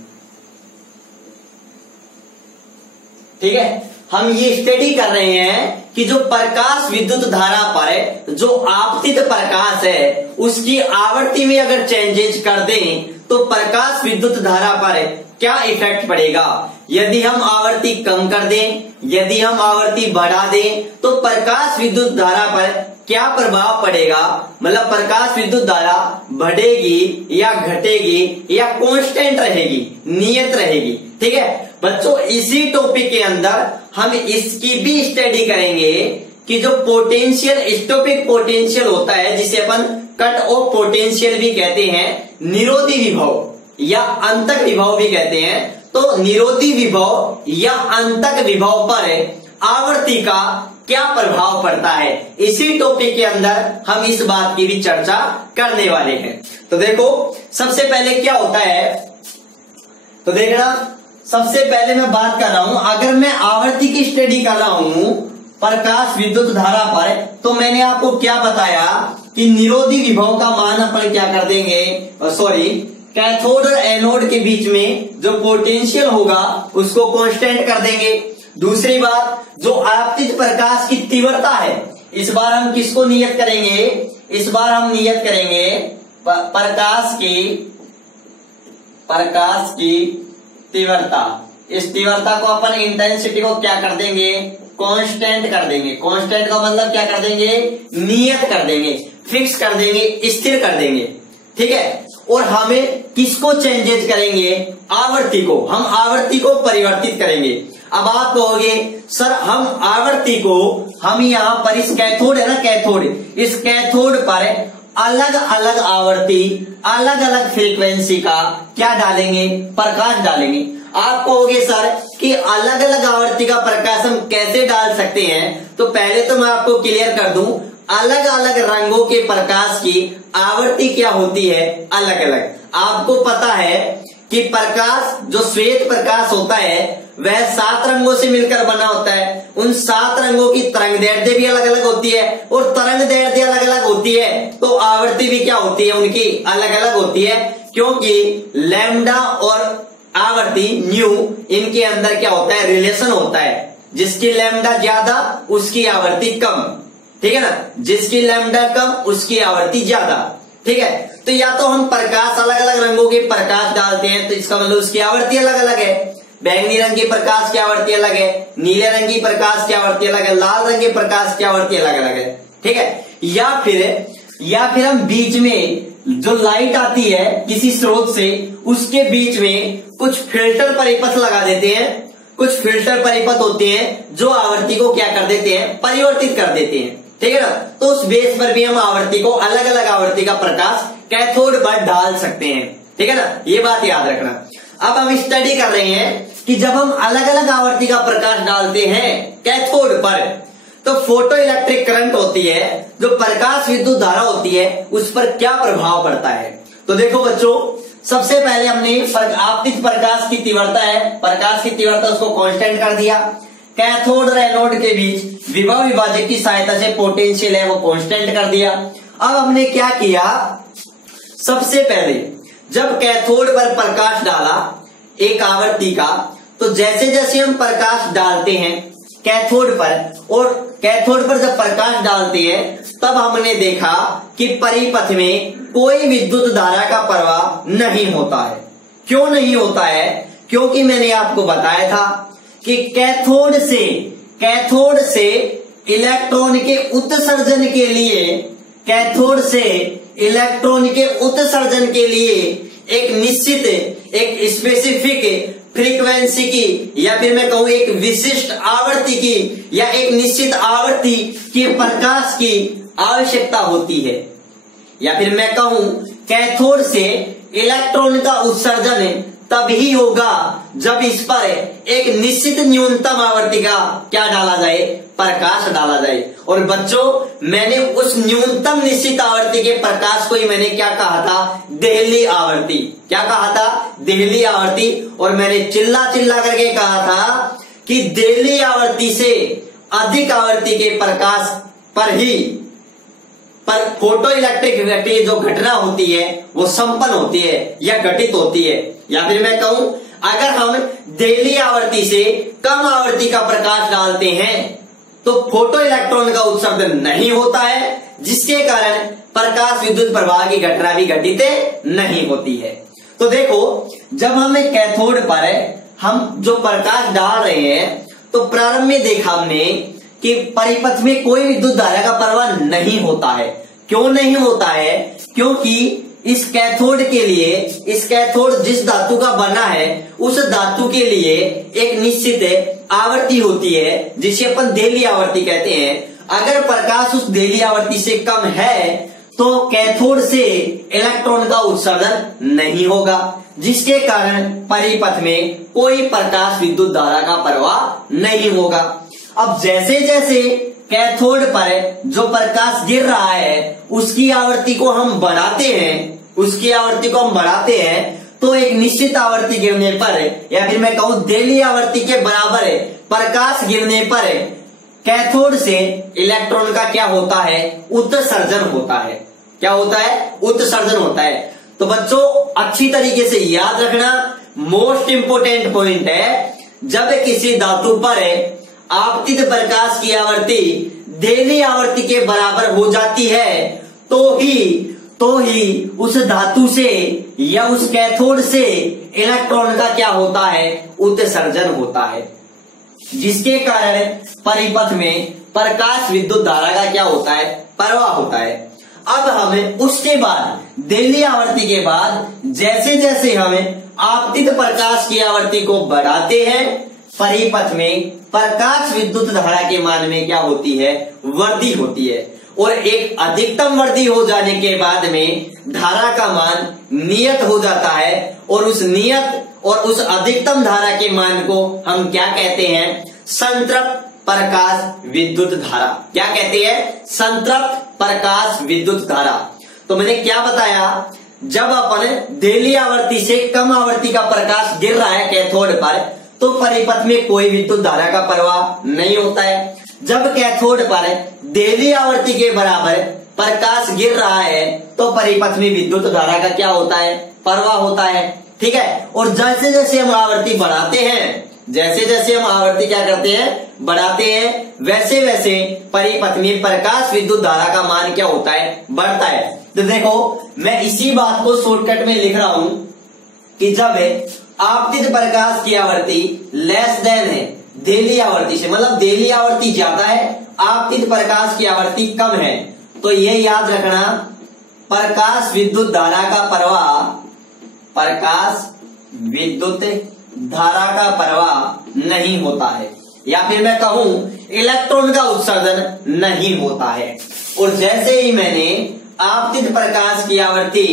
ठीक है, हम ये स्टडी कर रहे हैं कि जो प्रकाश विद्युत धारा पर जो आपतित प्रकाश है उसकी आवर्ती में अगर चेंजेज कर दें तो प्रकाश विद्युत धारा पर क्या इफेक्ट पड़ेगा। यदि हम आवर्ती कम कर दें, यदि हम आवर्ती बढ़ा दें तो प्रकाश विद्युत धारा पर क्या प्रभाव पड़ेगा, मतलब प्रकाश विद्युत धारा बढ़ेगी या घटेगी या कांस्टेंट रहेगी, नियत रहेगी। ठीक है बच्चों, इसी टॉपिक के अंदर हम इसकी भी स्टडी करेंगे कि जो पोटेंशियल, स्टॉपिक पोटेंशियल होता है जिसे अपन कट ऑफ पोटेंशियल भी कहते हैं, निरोधी विभव या अंतक विभव भी कहते हैं। तो निरोधी विभव या अंतक विभव पर आवर्ती का क्या प्रभाव पड़ता है, इसी टॉपिक के अंदर हम इस बात की भी चर्चा करने वाले हैं। तो देखो सबसे पहले क्या होता है, तो देखना सबसे पहले मैं बात कर रहा हूं, अगर मैं आवर्ती की स्टडी कर रहा हूं प्रकाश विद्युत धारा पर, तो मैंने आपको क्या बताया कि निरोधी विभव का मान अपन क्या कर देंगे, कैथोड और एनोड के बीच में जो पोटेंशियल होगा उसको कांस्टेंट कर देंगे। दूसरी बात, जो आपतित प्रकाश की तीव्रता है, इस बार हम किसको नियत करेंगे, इस बार हम नियत करेंगे प्रकाश की तीव्रता। इस तीव्रता को अपन इंटेंसिटी को क्या कर देंगे, कांस्टेंट कर देंगे। कांस्टेंट का मतलब क्या कर देंगे, नियत कर देंगे, फिक्स कर देंगे, स्थिर कर देंगे। ठीक है, और हमें किसको चेंजेज करेंगे, आवर्ती को, हम आवर्ती को परिवर्तित करेंगे। अब आप कहोगे सर हम आवर्ती को, हम यहाँ पर इस कैथोड है ना, कैथोड, इस कैथोड पर अलग अलग आवर्ती, अलग अलग फ्रीक्वेंसी का क्या डालेंगे, प्रकाश डालेंगे। आप कहोगे सर कि अलग अलग आवर्ती का प्रकाश हम कैसे डाल सकते हैं, तो पहले तो मैं आपको क्लियर कर दूं, अलग अलग रंगों के प्रकाश की आवर्ती क्या होती है, अलग अलग। आपको पता है कि प्रकाश, जो श्वेत प्रकाश होता है वह 7 रंगों से मिलकर बना होता है। उन 7 रंगों की तरंग दैर्ध्य भी अलग अलग होती है, और तरंग दैर्ध्य अलग अलग होती है तो आवर्ती भी क्या होती है, उनकी अलग अलग होती है, क्योंकि लैम्डा और आवर्ती न्यू, इनके अंदर क्या होता है, रिलेशन होता है। जिसकी लैम्डा ज्यादा उसकी आवर्ती कम, ठीक है ना, जिसकी लैम्डा कम उसकी आवर्ती ज्यादा। ठीक है, तो या तो हम प्रकाश अलग अलग रंगों के प्रकाश डालते हैं तो इसका मतलब उसकी आवर्ती अलग अलग है। बैंगनी रंग की प्रकाश की आवर्ती अलग है, नीले रंग की प्रकाश की आवर्ती अलग है, लाल रंग के प्रकाश की आवर्ती अलग अलग है। ठीक है, या फिर हम बीच में जो लाइट आती है किसी स्रोत से, उसके बीच में कुछ फिल्टर परिपथ लगा देते हैं। कुछ फिल्टर परिपथ होते हैं जो आवर्ती को क्या कर देते हैं, परिवर्तित कर देते हैं। ठीक है ना, तो उस बेस पर भी हम आवर्ती को, अलग अलग आवर्ती का प्रकाश कैथोड पर डाल सकते हैं। ठीक है ना, ये बात याद रखना। अब हम स्टडी कर रहे हैं कि जब हम अलग अलग आवर्ती का प्रकाश डालते हैं कैथोड पर, तो फोटो इलेक्ट्रिक करंट होती है, जो प्रकाश विद्युत धारा होती है, उस पर क्या प्रभाव पड़ता है। तो देखो बच्चों, सबसे पहले हमने आपतित प्रकाश की तीव्रता है, प्रकाश की तीव्रता उसको कांस्टेंट कर दिया। कैथोड और एनोड के बीच विभव विभाजक की सहायता से पोटेंशियल है वो कांस्टेंट कर दिया। अब हमने क्या किया, सबसे पहले जब कैथोड पर प्रकाश डाला एक आवर्ती का, तो जैसे जैसे हम प्रकाश डालते हैं कैथोड पर, और कैथोड पर जब प्रकाश डालते हैं तब हमने देखा कि परिपथ में कोई विद्युत धारा का प्रवाह नहीं होता है। क्यों नहीं होता है? क्योंकि मैंने आपको बताया था कि कैथोड से इलेक्ट्रॉन के उत्सर्जन के लिए, कैथोड से इलेक्ट्रॉन के उत्सर्जन के लिए एक निश्चित, एक स्पेसिफिक फ्रीक्वेंसी की, या फिर मैं कहूं एक विशिष्ट आवृत्ति की, या एक निश्चित आवृत्ति के प्रकाश की आवश्यकता होती है। या फिर मैं कहूं कैथोड से इलेक्ट्रॉन का उत्सर्जन तभी होगा जब इस पर एक निश्चित न्यूनतम आवृत्ति का क्या डाला जाए, प्रकाश डाला जाए। और बच्चों, मैंने उस न्यूनतम निश्चित आवृत्ति के प्रकाश को ही मैंने क्या कहा था, देहली आवृत्ति। क्या कहा था? देहली आवृत्ति। और मैंने चिल्ला चिल्ला करके कहा था कि देहली आवृत्ति से अधिक आवृत्ति के प्रकाश पर फोटो इलेक्ट्रिक जो घटना होती है वो संपन्न होती है या घटित होती है। या फिर मैं कहूं, अगर हम देहली आवृत्ति से कम आवृत्ति का प्रकाश डालते हैं तो फोटो इलेक्ट्रॉन का उत्सर्जन नहीं होता है, जिसके कारण प्रकाश विद्युत प्रवाह की घटना भी घटित नहीं होती है। तो देखो, जब हमें कैथोड पर हम जो प्रकाश डाल रहे हैं, तो प्रारंभ में देखा हमने कि परिपथ में कोई विद्युत धारा का प्रवाह नहीं होता है। क्यों नहीं होता है? क्योंकि इस कैथोड के लिए, इस कैथोड जिस धातु का बना है उस धातु के लिए एक निश्चित आवृत्ति होती है जिसे अपन देहली आवृत्ति कहते हैं। अगर प्रकाश उस देहली आवृत्ति से कम है तो कैथोड से इलेक्ट्रॉन का उत्सर्जन नहीं होगा, जिसके कारण परिपथ में कोई प्रकाश विद्युत धारा का प्रवाह नहीं होगा। अब जैसे जैसे कैथोड पर जो प्रकाश गिर रहा है उसकी आवृत्ति को हम बढ़ाते हैं, तो एक निश्चित आवृत्ति गिरने पर, या फिर मैं कहूं देहली आवृत्ति के बराबर प्रकाश गिरने पर कैथोड से इलेक्ट्रॉन का क्या होता है, उत्सर्जन होता है। क्या होता है? उत्सर्जन होता है। तो बच्चों, अच्छी तरीके से याद रखना, मोस्ट इंपोर्टेंट पॉइंट है, जब किसी धातु पर आपतित प्रकाश की आवृत्ति देहली आवृत्ति के बराबर हो जाती है तो ही उस धातु से या उस कैथोड से इलेक्ट्रॉन का क्या होता है, उत्सर्जन होता है, जिसके कारण परिपथ में प्रकाश विद्युत धारा का क्या होता है, प्रवाह होता है। अब हमें उसके बाद देहली आवृत्ति के बाद जैसे जैसे हमें आपतित प्रकाश की आवृत्ति को बढ़ाते हैं, परिपथ में प्रकाश विद्युत धारा के मान में क्या होती है, वृद्धि होती है। और एक अधिकतम वृद्धि हो जाने के बाद में धारा का मान नियत हो जाता है, और उस नियत और उस अधिकतम धारा के मान को हम क्या कहते हैं, संतृप्त प्रकाश विद्युत धारा। क्या कहते हैं? संतृप्त प्रकाश विद्युत धारा। तो मैंने क्या बताया, जब अपन देहली आवृत्ति से कम आवृत्ति का प्रकाश गिर रहा है कैथोड पर, तो परिपथ में कोई विद्युत धारा का प्रवाह नहीं होता है। जब कैथोड पर देहली आवृत्ति के बराबर प्रकाश गिर रहा है तो परिपथ में विद्युत धारा का क्या होता है, प्रवाह होता है। ठीक है। और जैसे जैसे हम आवृत्ति बढ़ाते हैं, जैसे जैसे हम आवृत्ति क्या करते हैं, बढ़ाते हैं, वैसे वैसे परिपथ में प्रकाश विद्युत धारा का मान क्या होता है, बढ़ता है। तो देखो, मैं इसी बात को शॉर्टकट में लिख रहा हूं कि जब आपतित प्रकाश की आवृत्ति लेस देन है देहली आवृत्ति से, मतलब देहली आवृत्ति ज्यादा है, आपतित प्रकाश की आवृत्ति कम है, तो ये याद रखना, प्रकाश विद्युत धारा का प्रवाह, प्रकाश विद्युत धारा का प्रवाह नहीं होता है, या फिर मैं कहूं इलेक्ट्रॉन का उत्सर्जन नहीं होता है। और जैसे ही मैंने आपतित प्रकाश की आवृत्ति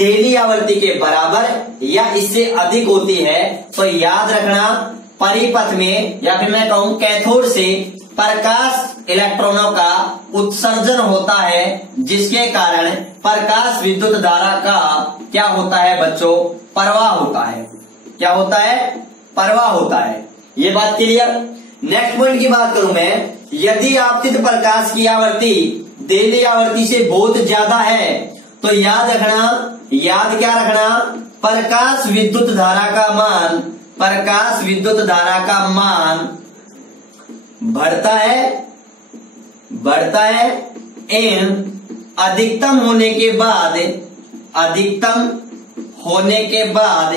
डेली आवृत्ति के बराबर या इससे अधिक होती है तो याद रखना परिपथ में या फिर मैं कहूं कैथोड से प्रकाश इलेक्ट्रॉनों का उत्सर्जन होता है, जिसके कारण प्रकाश विद्युत धारा का क्या होता है बच्चों, प्रवाह होता है। क्या होता है, प्रवाह होता है। ये बात क्लियर। नेक्स्ट पॉइंट की बात करूं मैं, यदि आपतित प्रकाश की आवृत्ति डेली आवृत्ति से बहुत ज्यादा है तो याद रखना, याद क्या रखना, प्रकाश विद्युत धारा का मान, प्रकाश विद्युत धारा का मान बढ़ता है एवं अधिकतम होने के बाद, अधिकतम होने के बाद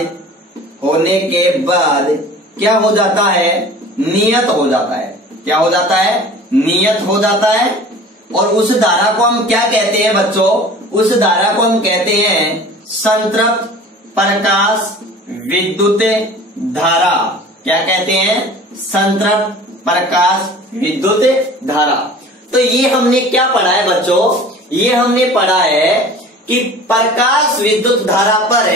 क्या हो जाता है, नियत हो जाता है। क्या हो जाता है, नियत हो जाता है। और उस धारा को हम क्या कहते हैं बच्चों, उस धारा को हम कहते हैं संतृप्त प्रकाश विद्युत धारा। क्या कहते हैं, संतृप्त प्रकाश विद्युत धारा। तो ये हमने क्या पढ़ा है बच्चों, ये हमने पढ़ा है कि प्रकाश विद्युत धारा पर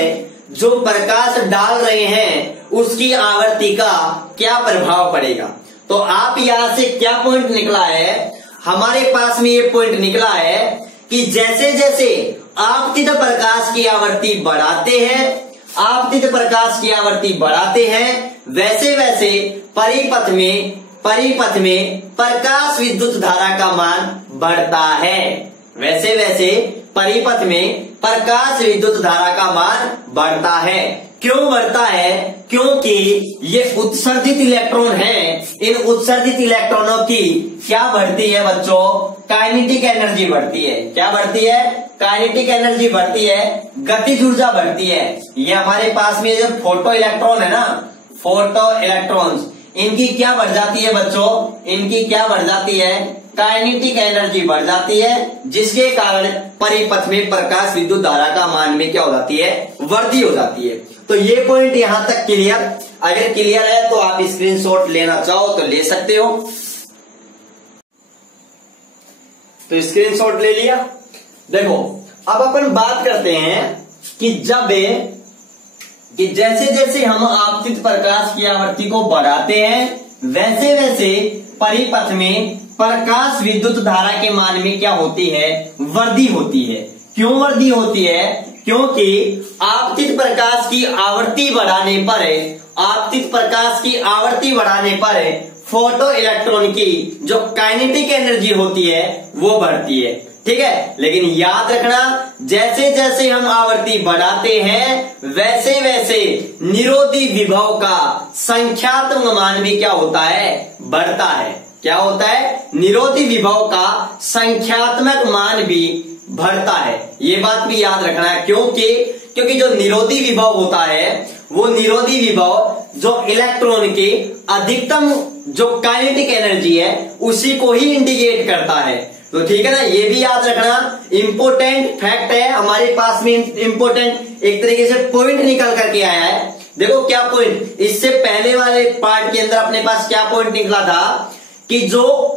जो प्रकाश डाल रहे हैं उसकी आवृत्ति का क्या प्रभाव पड़ेगा। तो आप यहां से क्या पॉइंट निकला है, हमारे पास में ये पॉइंट निकला है कि जैसे जैसे आपतित प्रकाश की आवृत्ति बढ़ाते हैं, आपतित प्रकाश की आवृत्ति बढ़ाते हैं, वैसे वैसे परिपथ में प्रकाश विद्युत धारा का मान बढ़ता है। वैसे वैसे परिपथ में प्रकाश विद्युत धारा का मान बढ़ता है। क्यों बढ़ता है, क्योंकि ये उत्सर्जित इलेक्ट्रॉन हैं, इन उत्सर्जित इलेक्ट्रॉनों की क्या बढ़ती है बच्चों, काइनेटिक एनर्जी बढ़ती है। क्या बढ़ती है, काइनेटिक एनर्जी बढ़ती है, गतिज ऊर्जा बढ़ती है। ये हमारे पास में जो फोटो इलेक्ट्रॉन है ना, फोटो इलेक्ट्रॉन्स, इनकी क्या बढ़ जाती है बच्चों, इनकी क्या बढ़ जाती है, काइनेटिक एनर्जी बढ़ जाती है, जिसके कारण परिपथ में प्रकाश विद्युत धारा का मान में क्या हो जाती है, वृद्धि हो जाती है। तो ये पॉइंट यहां तक क्लियर। अगर क्लियर है तो आप स्क्रीनशॉट लेना चाहो तो ले सकते हो। तो स्क्रीनशॉट ले लिया। देखो अब अपन बात करते हैं कि जैसे जैसे हम आपतित प्रकाश की आवृत्ति को बढ़ाते हैं वैसे वैसे परिपथ में प्रकाश विद्युत धारा के मान में क्या होती है, वृद्धि होती है। क्यों वृद्धि होती है, क्योंकि आपतित प्रकाश की आवृत्ति बढ़ाने पर, आपतित प्रकाश की आवृत्ति बढ़ाने पर फोटो इलेक्ट्रॉन की जो काइनेटिक एनर्जी होती है वो बढ़ती है। ठीक है, लेकिन याद रखना जैसे जैसे हम आवृत्ति बढ़ाते हैं वैसे वैसे निरोधी विभव का संख्यात्मक मान भी क्या होता है, बढ़ता है। क्या होता है, निरोधी विभव का संख्यात्मक मान भी बढ़ता है। ये बात भी याद रखना है, क्योंकि जो निरोधी विभव होता है वो निरोधी विभव जो इलेक्ट्रॉन के अधिकतम जो काइनेटिक एनर्जी है उसी को ही इंडिकेट करता है। तो ठीक है ना, ये भी याद रखना, इंपोर्टेंट फैक्ट है हमारे पास में, इंपोर्टेंट एक तरीके से पॉइंट निकल करके आया है। देखो क्या पॉइंट, इससे पहले वाले पार्ट के अंदर अपने पास क्या पॉइंट निकला था कि जो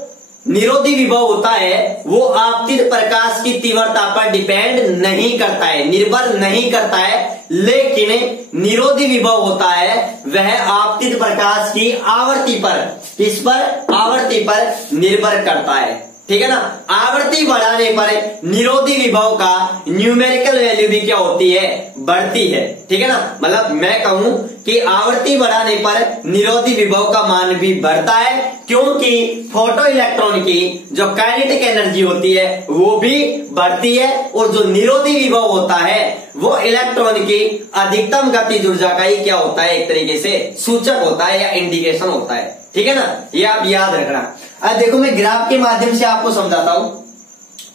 निरोधी विभव होता है वो आपतित प्रकाश की तीव्रता पर डिपेंड नहीं करता है, निर्भर नहीं करता है, लेकिन निरोधी विभव होता है वह आपतित प्रकाश की आवृत्ति पर, किस पर, आवृत्ति पर निर्भर करता है। ठीक है ना, आवृत्ति बढ़ाने पर निरोधी विभव का न्यूमेरिकल वैल्यू भी क्या होती है, बढ़ती है। ठीक है ना, मतलब मैं कहूं कि आवृत्ति बढ़ाने पर निरोधी विभव का मान भी बढ़ता है, क्योंकि फोटो इलेक्ट्रॉन की जो काइनेटिक एनर्जी होती है वो भी बढ़ती है, और जो निरोधी विभव होता है वो इलेक्ट्रॉन की अधिकतम गतिज ऊर्जा का ही क्या होता है, एक तरीके से सूचक होता है या इंडिकेशन होता है। ठीक है ना, ये आप याद रखना। अब देखो मैं ग्राफ के माध्यम से आपको समझाता हूं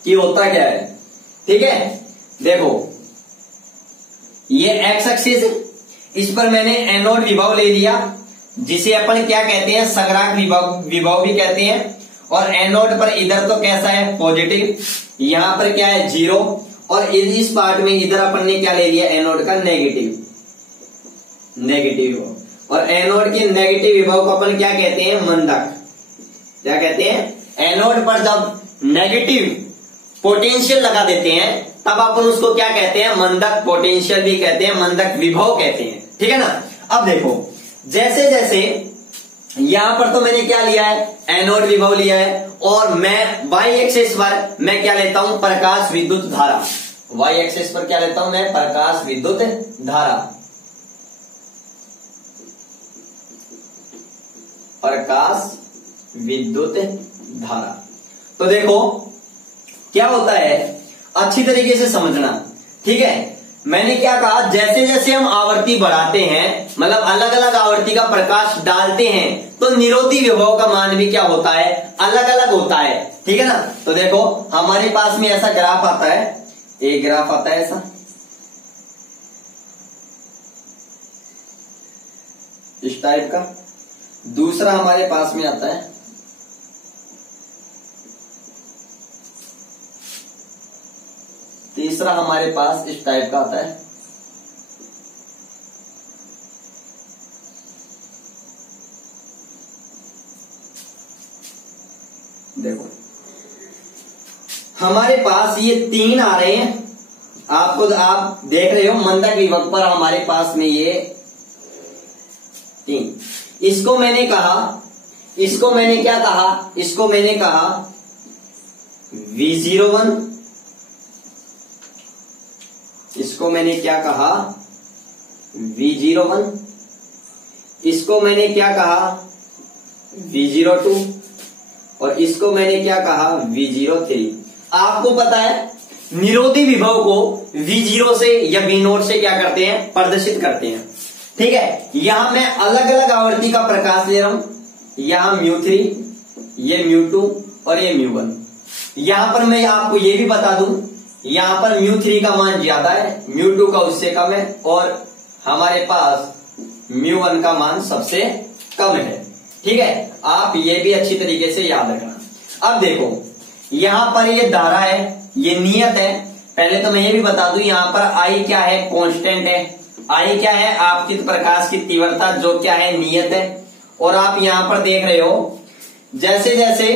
कि होता क्या है। ठीक है, देखो ये एक्स एक्सिस, इस पर मैंने एनोड विभव ले लिया जिसे अपन क्या कहते हैं, संग्राहक विभव भी कहते हैं, और एनोड पर इधर तो कैसा है, पॉजिटिव, यहां पर क्या है, जीरो, और इस पार्ट में इधर अपन ने क्या ले लिया, एनोड का नेगेटिव विभव, और एनोड के नेगेटिव विभव को अपन क्या कहते हैं, मंदक। क्या कहते हैं, एनोड पर जब नेगेटिव पोटेंशियल लगा देते हैं तब अपन उसको क्या कहते हैं, मंदक पोटेंशियल भी कहते हैं, मंदक विभव कहते हैं, ठीक है ना। अब देखो जैसे जैसे यहां पर तो मैंने क्या लिया है, एनोड विभव लिया है, और मैं वाई एक्सिस पर मैं क्या लेता हूं, प्रकाश विद्युत धारा। वाई एक्सिस पर क्या लेता हूं मैं, प्रकाश विद्युत धारा, प्रकाश विद्युत धारा। तो देखो क्या होता है, अच्छी तरीके से समझना, ठीक है। मैंने क्या कहा, जैसे जैसे हम आवृत्ति बढ़ाते हैं, मतलब अलग अलग आवृत्ति का प्रकाश डालते हैं, तो निरोधी विभव का मान भी क्या होता है, अलग अलग होता है, ठीक है ना। तो देखो हमारे पास में ऐसा ग्राफ आता है, एक ग्राफ आता है ऐसा, इस टाइप का। दूसरा हमारे पास में आता है तीसरा हमारे पास इस टाइप का आता है। देखो हमारे पास ये तीन आ रहे हैं, आपको आप देख रहे हो मंदक विभव पर हमारे पास में ये तीन। इसको मैंने कहा, इसको मैंने क्या कहा, इसको मैंने कहा V01, इसको मैंने क्या कहा V01, इसको मैंने क्या कहा V02, और इसको मैंने क्या कहा V03। आपको पता है निरोधी विभव को V0 से या V0 से क्या करते हैं, प्रदर्शित करते हैं, ठीक है। यहां मैं अलग अलग आवृत्ति का प्रकाश ले रहा हूं, यहां μ3, ये μ2 और ये μ1। यहां पर मैं आपको ये भी बता दूं, यहां पर μ3 का मान ज्यादा है, μ2 का उससे कम है, और हमारे पास μ1 का मान सबसे कम है, ठीक है। आप ये भी अच्छी तरीके से याद रखना। अब देखो यहां पर ये धारा है, ये नियत है। पहले तो मैं ये भी बता दूं, यहां पर आई क्या है, कांस्टेंट है। आई क्या है, आपतित प्रकाश की तीव्रता, जो क्या है, नियत है। और आप यहां पर देख रहे हो जैसे जैसे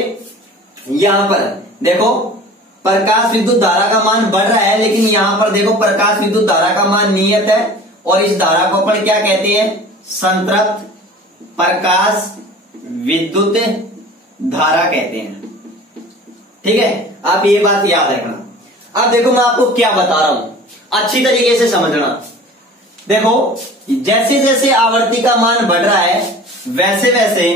यहां पर देखो प्रकाश विद्युत धारा का मान बढ़ रहा है, लेकिन यहां पर देखो प्रकाश विद्युत धारा का मान नियत है, और इस धारा को अपन क्या कहते हैं, संतृप्त प्रकाश विद्युत धारा कहते हैं, ठीक है। आप ये बात याद रखना। अब देखो मैं आपको क्या बता रहा हूं, अच्छी तरीके से समझना। देखो जैसे जैसे आवृत्ति का मान बढ़ रहा है, वैसे वैसे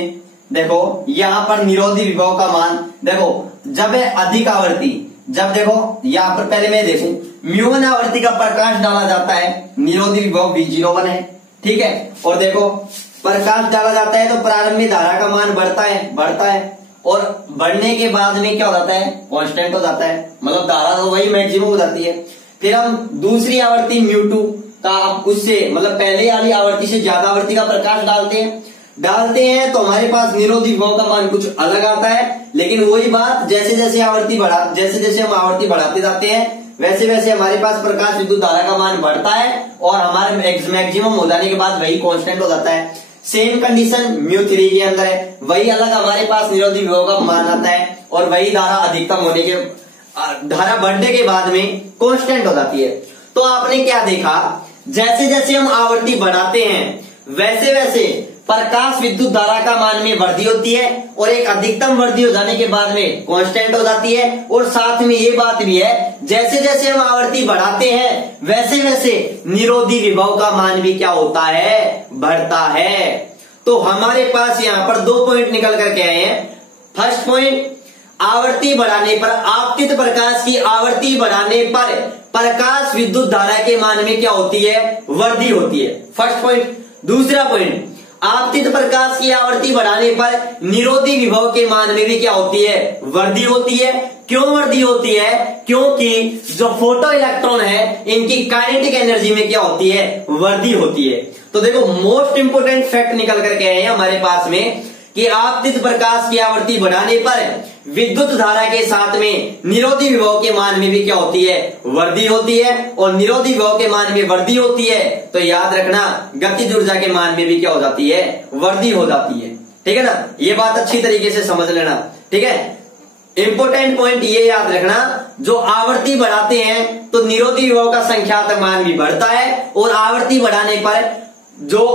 देखो यहां पर निरोधी विभव का मान, देखो जब है अधिक आवृत्ति, जब देखो यहां पर पहले मैं देखूं μ1 आवृत्ति का प्रकाश डाला जाता है, निरोधी विभव V01 है, ठीक है। और देखो प्रकाश डाला जाता है तो प्रारंभिक धारा का मान बढ़ता है, और बढ़ने के बाद में क्या हो जाता है, कांस्टेंट हो जाता है, मतलब धारा तो वही मैक्सिमम हो जाती है। फिर हम दूसरी आवृत्ति μ2 का उससे मतलब पहले वाली आवृत्ति से ज्यादा आवृत्ति का प्रकाश डालते हैं तो हमारे पास निरोधी विभव का मान कुछ अलग आता है। लेकिन वही बात, जैसे जैसे हम आवृत्ति बढ़ाते जाते हैं, वैसे वैसे हमारे पास प्रकाश विद्युत धारा का मान बढ़ता है, और हमारे मैक्सिमम हो जाने के बाद वही कांस्टेंट हो जाता है। सेम कंडीशन μ3 के अंदर है, वही अलग हमारे पास निरोधी विभव का मान आता है, और वही धारा अधिकतम होने के, धारा बढ़ने के बाद में कांस्टेंट हो जाती है। तो आपने क्या देखा, जैसे जैसे हम आवृत्ति बढ़ाते हैं, वैसे वैसे प्रकाश विद्युत धारा का मान में वृद्धि होती है, और एक अधिकतम वृद्धि हो जाने के बाद में कांस्टेंट हो जाती है। और साथ में ये बात भी है, जैसे जैसे हम आवृत्ति बढ़ाते हैं, वैसे वैसे निरोधी विभव का मान भी क्या होता है, बढ़ता है। तो हमारे पास यहां पर 2 पॉइंट निकल करके आए हैं। फर्स्ट पॉइंट, आवृत्ति बढ़ाने पर, आपतित प्रकाश की आवृत्ति बढ़ाने पर प्रकाश विद्युत धारा के मान में क्या होती है, वृद्धि होती है, फर्स्ट पॉइंट। दूसरा पॉइंट, आपतित प्रकाश की आवृत्ति बढ़ाने पर निरोधी विभव के मान में भी क्या होती है, वृद्धि होती है। क्यों वृद्धि होती है, क्योंकि जो फोटो इलेक्ट्रॉन है, इनकी काइनेटिक एनर्जी में क्या होती है, वृद्धि होती है। तो देखो मोस्ट इंपोर्टेंट फैक्ट निकल करके आए हैं हमारे पास में, कि आपतित प्रकाश की आवृत्ति बढ़ाने पर विद्युत धारा के साथ में निरोधी विभव के मान में भी क्या होती है, वृद्धि होती है। और निरोधी विभव के मान में वृद्धि होती है तो याद रखना गतिज ऊर्जा के मान में भी क्या हो जाती है, वृद्धि हो जाती है, ठीक है ना। ये बात अच्छी तरीके से समझ लेना, ठीक है। इंपोर्टेंट पॉइंट ये याद रखना, जो आवृत्ति बढ़ाते हैं तो निरोधी विभव का संख्यात्मक मान भी बढ़ता है, और आवृत्ति बढ़ाने पर जो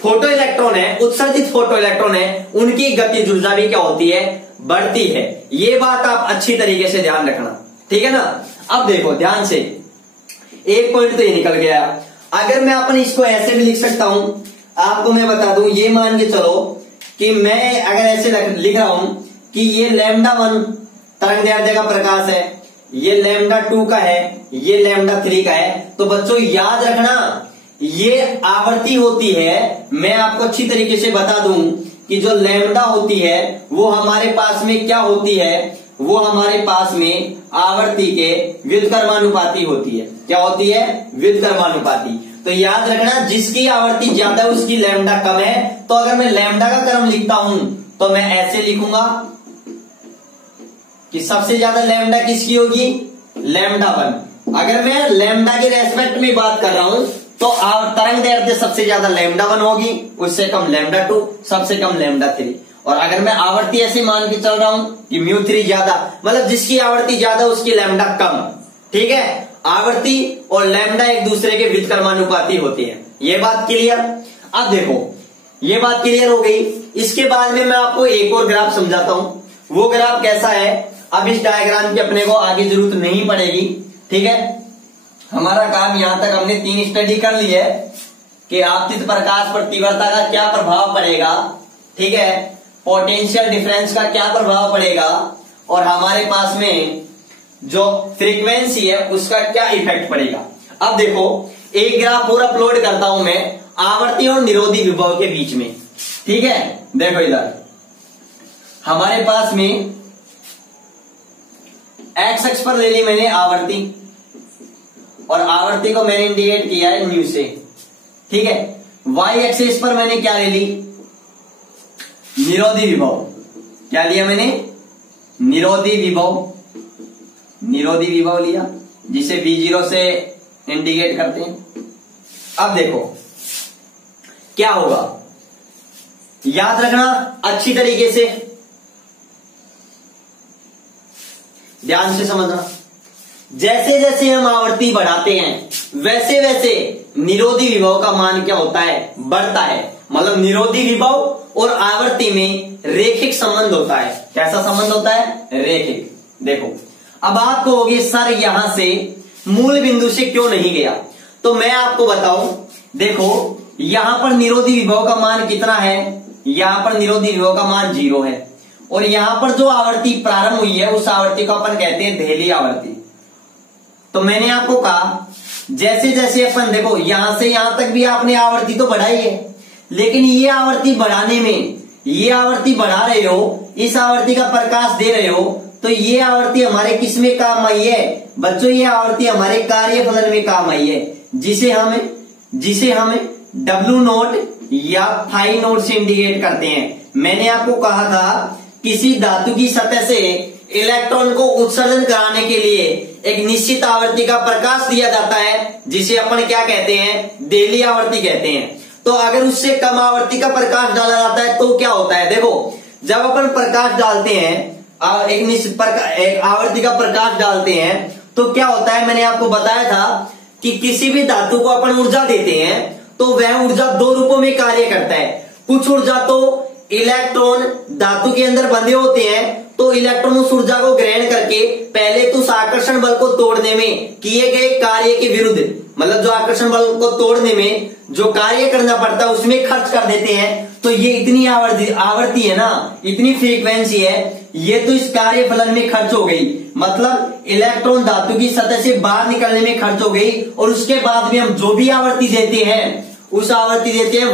फोटो इलेक्ट्रॉन है, उत्सर्जित फोटो इलेक्ट्रॉन है, उनकी गतिज ऊर्जा भी क्या होती है, बढ़ती है। ये बात आप अच्छी तरीके से ध्यान रखना, ठीक है ना। अब देखो ध्यान से, एक पॉइंट तो ये निकल गया। अगर मैं अपन इसको ऐसे भी लिख सकता हूं, आपको मैं बता दूं, ये मान के चलो कि मैं अगर ऐसे लिख रहा हूं कि ये λ1 तरंग दैर्ध्य का प्रकाश है, ये λ2 का है, ये λ3 का है, तो बच्चों याद रखना ये आवृत्ति होती है। मैं आपको अच्छी तरीके से बता दूं कि जो लैम्डा होती है वो हमारे पास में क्या होती है, वो हमारे पास में आवर्ती के व्युत्क्रमानुपाती होती है। क्या होती है, व्युत्क्रमानुपाती। तो याद रखना जिसकी आवर्ती ज्यादा है उसकी लैम्डा कम है। तो अगर मैं लैम्डा का क्रम लिखता हूं तो मैं ऐसे लिखूंगा कि सबसे ज्यादा लैम्डा किसकी होगी, λ1। अगर मैं लैम्डा के रेस्पेक्ट में बात कर रहा हूं तो तरंग दैर्ध्य सबसे ज्यादा λ1 होगी, उससे कम λ2, सबसे कम λ3। और अगर मैं आवर्ती ऐसे मान के चल रहा हूं कि μ3 ज्यादा, मतलब जिसकी आवर्ती ज्यादा उसकी लैम्डा कम, ठीक है। आवर्ती और लैम्डा एक दूसरे के व्युत्क्रमानुपाती होती है। ये बात क्लियर। अब देखो ये बात क्लियर हो गई। इसके बाद में मैं आपको एक और ग्राफ समझाता हूं। वो ग्राफ कैसा है, अब इस डायग्राम की अपने को आगे जरूरत नहीं पड़ेगी, ठीक है। हमारा काम यहां तक हमने 3 स्टडी कर ली है कि आपतित प्रकाश पर तीव्रता का क्या प्रभाव पड़ेगा, ठीक है, पोटेंशियल डिफरेंस का क्या प्रभाव पड़ेगा, और हमारे पास में जो फ्रीक्वेंसी है उसका क्या इफेक्ट पड़ेगा। अब देखो एक ग्राफ और अपलोड करता हूं मैं आवर्ती और निरोधी विभव के बीच में, ठीक है। देखो इधर हमारे पास में एक्स अक्ष पर ले ली मैंने आवर्ती, और आवर्ती को मैंने इंडिकेट किया है न्यू से, ठीक है। वाई एक्सिस पर मैंने क्या ले ली, निरोधी विभव। क्या लिया मैंने, निरोधी विभव, निरोधी विभव लिया, जिसे V0 से इंडिकेट करते हैं। अब देखो क्या होगा, याद रखना अच्छी तरीके से, ध्यान से समझना। जैसे जैसे हम आवर्ती बढ़ाते हैं वैसे वैसे निरोधी विभव का मान क्या होता है, बढ़ता है। मतलब निरोधी विभव और आवर्ती में रेखिक संबंध होता है। कैसा संबंध होता है, रेखिक। देखो अब आप कहोगे सर यहां से मूल बिंदु से क्यों नहीं गया, तो मैं आपको बताऊं। देखो यहां पर निरोधी विभव का मान कितना है, यहां पर निरोधी विभव का मान 0 है, और यहां पर जो आवर्ती प्रारंभ हुई है उस आवर्ती को अपन कहते हैं देहली आवर्ती। तो मैंने आपको कहा जैसे जैसे अपन देखो यहां से यहां तक भी आपने आवर्ती तो बढ़ाई है, लेकिन ये आवर्ती बढ़ाने में, ये आवर्ती बढ़ा रहे हो, इस आवर्ती का प्रकाश दे रहे हो, तो ये आवर्ती हमारे किस में काम आई है बच्चों, ये आवर्ती हमारे कार्य फलन में काम आई है, जिसे हम W0 या फाई नोट से इंडिकेट करते हैं। मैंने आपको कहा था किसी धातु की सतह से इलेक्ट्रॉन को उत्सर्जन कराने के लिए एक निश्चित आवर्ती का प्रकाश दिया जाता है, जिसे अपन क्या कहते हैं, देहली आवर्ती कहते हैं। तो अगर उससे कम आवर्ती का प्रकाश डाला जाता है तो क्या होता है, देखो जब अपन प्रकाश डालते हैं, एक निश्चित आवर्ती का प्रकाश डालते हैं, तो क्या होता है, मैंने आपको बताया था कि किसी भी धातु को अपन ऊर्जा देते हैं तो वह ऊर्जा 2 रूपों में कार्य करता है। कुछ ऊर्जा तो इलेक्ट्रॉन धातु के अंदर बंधे होते हैं, तो इलेक्ट्रॉन उस ऊर्जा को ग्रहण करके पहले तो उस आकर्षण बल को तोड़ने में किए गए कार्य के विरुद्ध, मतलब जो आकर्षण बल को तोड़ने में जो कार्य करना पड़ता है उसमें खर्च कर देते हैं। तो ये इतनी आवर्ती है ना, इतनी फ्रीक्वेंसी है, ये तो इस कार्य फलन में खर्च हो गई, मतलब इलेक्ट्रॉन धातु की सतह से बाहर निकलने में खर्च हो गई। और उसके बाद में हम जो भी आवर्ती देते हैं, उस आवर्ती देते हैं,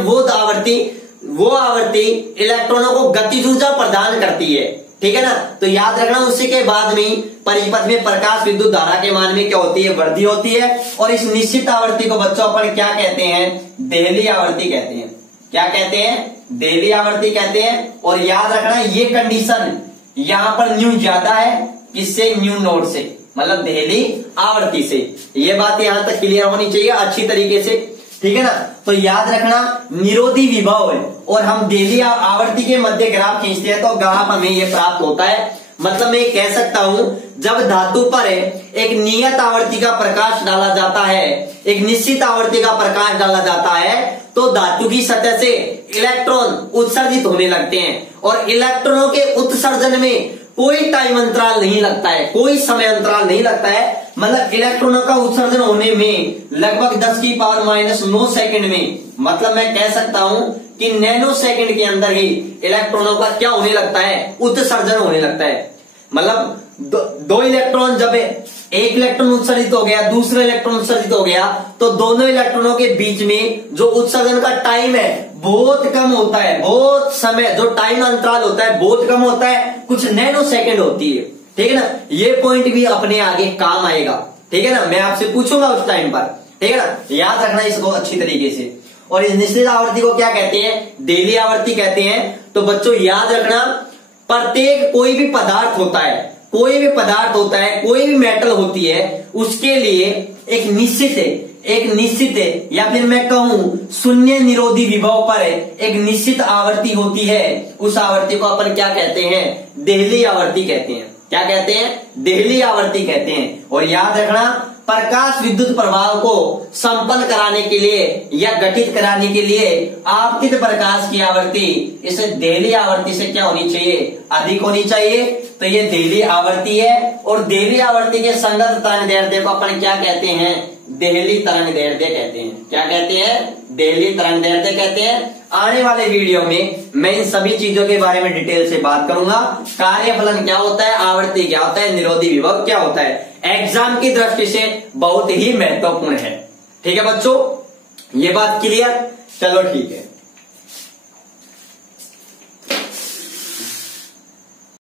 वो आवर्ती इलेक्ट्रॉनों को गतिज ऊर्जा प्रदान करती है, ठीक है ना। तो याद रखना उसी के बाद में परिपथ में प्रकाश विद्युत धारा के मान में क्या होती है, वृद्धि होती है। और इस निश्चित आवर्ती को बच्चों अपन क्या कहते हैं, देहली आवर्ती कहते हैं। क्या कहते हैं, देहली आवर्ती कहते हैं। और याद रखना ये कंडीशन यहां पर न्यू ज्यादा है, किससे, न्यू नोड से, मतलब देहली आवर्ती से। ये बात यहां तक क्लियर होनी चाहिए अच्छी तरीके से, ठीक है ना। तो याद रखना निरोधी विभव है और हम देहली आवर्ती के मध्य ग्राफ खींचते हैं तो ग्राफ हमें ये प्राप्त होता है। मतलब मैं कह सकता हूं जब धातु पर एक नियत आवृत्ति का प्रकाश डाला जाता है, एक निश्चित आवृत्ति का प्रकाश डाला जाता है, तो धातु की सतह से इलेक्ट्रॉन उत्सर्जित होने लगते हैं और इलेक्ट्रॉनों के उत्सर्जन में कोई टाइम अंतराल नहीं लगता है, कोई समय अंतराल नहीं लगता है। मतलब इलेक्ट्रॉनों का उत्सर्जन होने में लगभग 10⁻⁹ सेकंड में, मतलब मैं कह सकता हूं कि नैनो सेकंड के अंदर ही इलेक्ट्रॉनों का क्या होने लगता है, उत्सर्जन होने लगता है। मतलब दो इलेक्ट्रॉन, जब एक इलेक्ट्रॉन उत्सर्जित हो गया, दूसरा इलेक्ट्रॉन उत्सर्जित हो गया, तो दोनों इलेक्ट्रॉनों के बीच में जो उत्सर्जन का टाइम है बहुत कम होता है, बहुत समय, जो टाइम अंतराल होता है बहुत कम होता है, कुछ नैनो सेकंड होती है। ठीक है ना, ये पॉइंट भी अपने आगे काम आएगा। ठीक है ना, मैं आपसे पूछूंगा उस टाइम पर। ठीक है ना, याद रखना इसको अच्छी तरीके से। और इस निश्चित आवृत्ति को क्या कहते हैं, देली आवृत्ति कहते हैं। तो बच्चों याद रखना, प्रत्येक कोई भी पदार्थ होता है, कोई भी पदार्थ होता है, कोई भी मेटल होती है, उसके लिए एक निश्चित है या फिर मैं कहूं शून्य निरोधी विभव पर एक निश्चित आवृत्ति होती है। उस आवृत्ति को अपन क्या कहते हैं, देहली आवृत्ति कहते हैं। क्या कहते हैं, देहली आवृत्ति कहते हैं। और याद रखना, प्रकाश विद्युत प्रभाव को संपन्न कराने के लिए या गठित कराने के लिए आपतित प्रकाश की आवृत्ति इसे देहली आवृत्ति से क्या होनी चाहिए, अधिक होनी चाहिए। तो ये देहली आवृत्ति है और देहली आवृत्ति के संगत तरंग दैर्ध्य को अपन क्या कहते हैं, देहली तरंग दैर्ध्य कहते हैं। क्या कहते हैं, देहली तरंग दैर्ध्य कहते हैं। आने वाले वीडियो में मैं इन सभी चीजों के बारे में डिटेल से बात करूंगा। कार्यफलन क्या होता है, आवृत्ति क्या होता है, निरोधी विभव क्या होता है, एग्जाम की दृष्टि से बहुत ही महत्वपूर्ण है। ठीक है बच्चों, ये बात क्लियर, चलो ठीक है।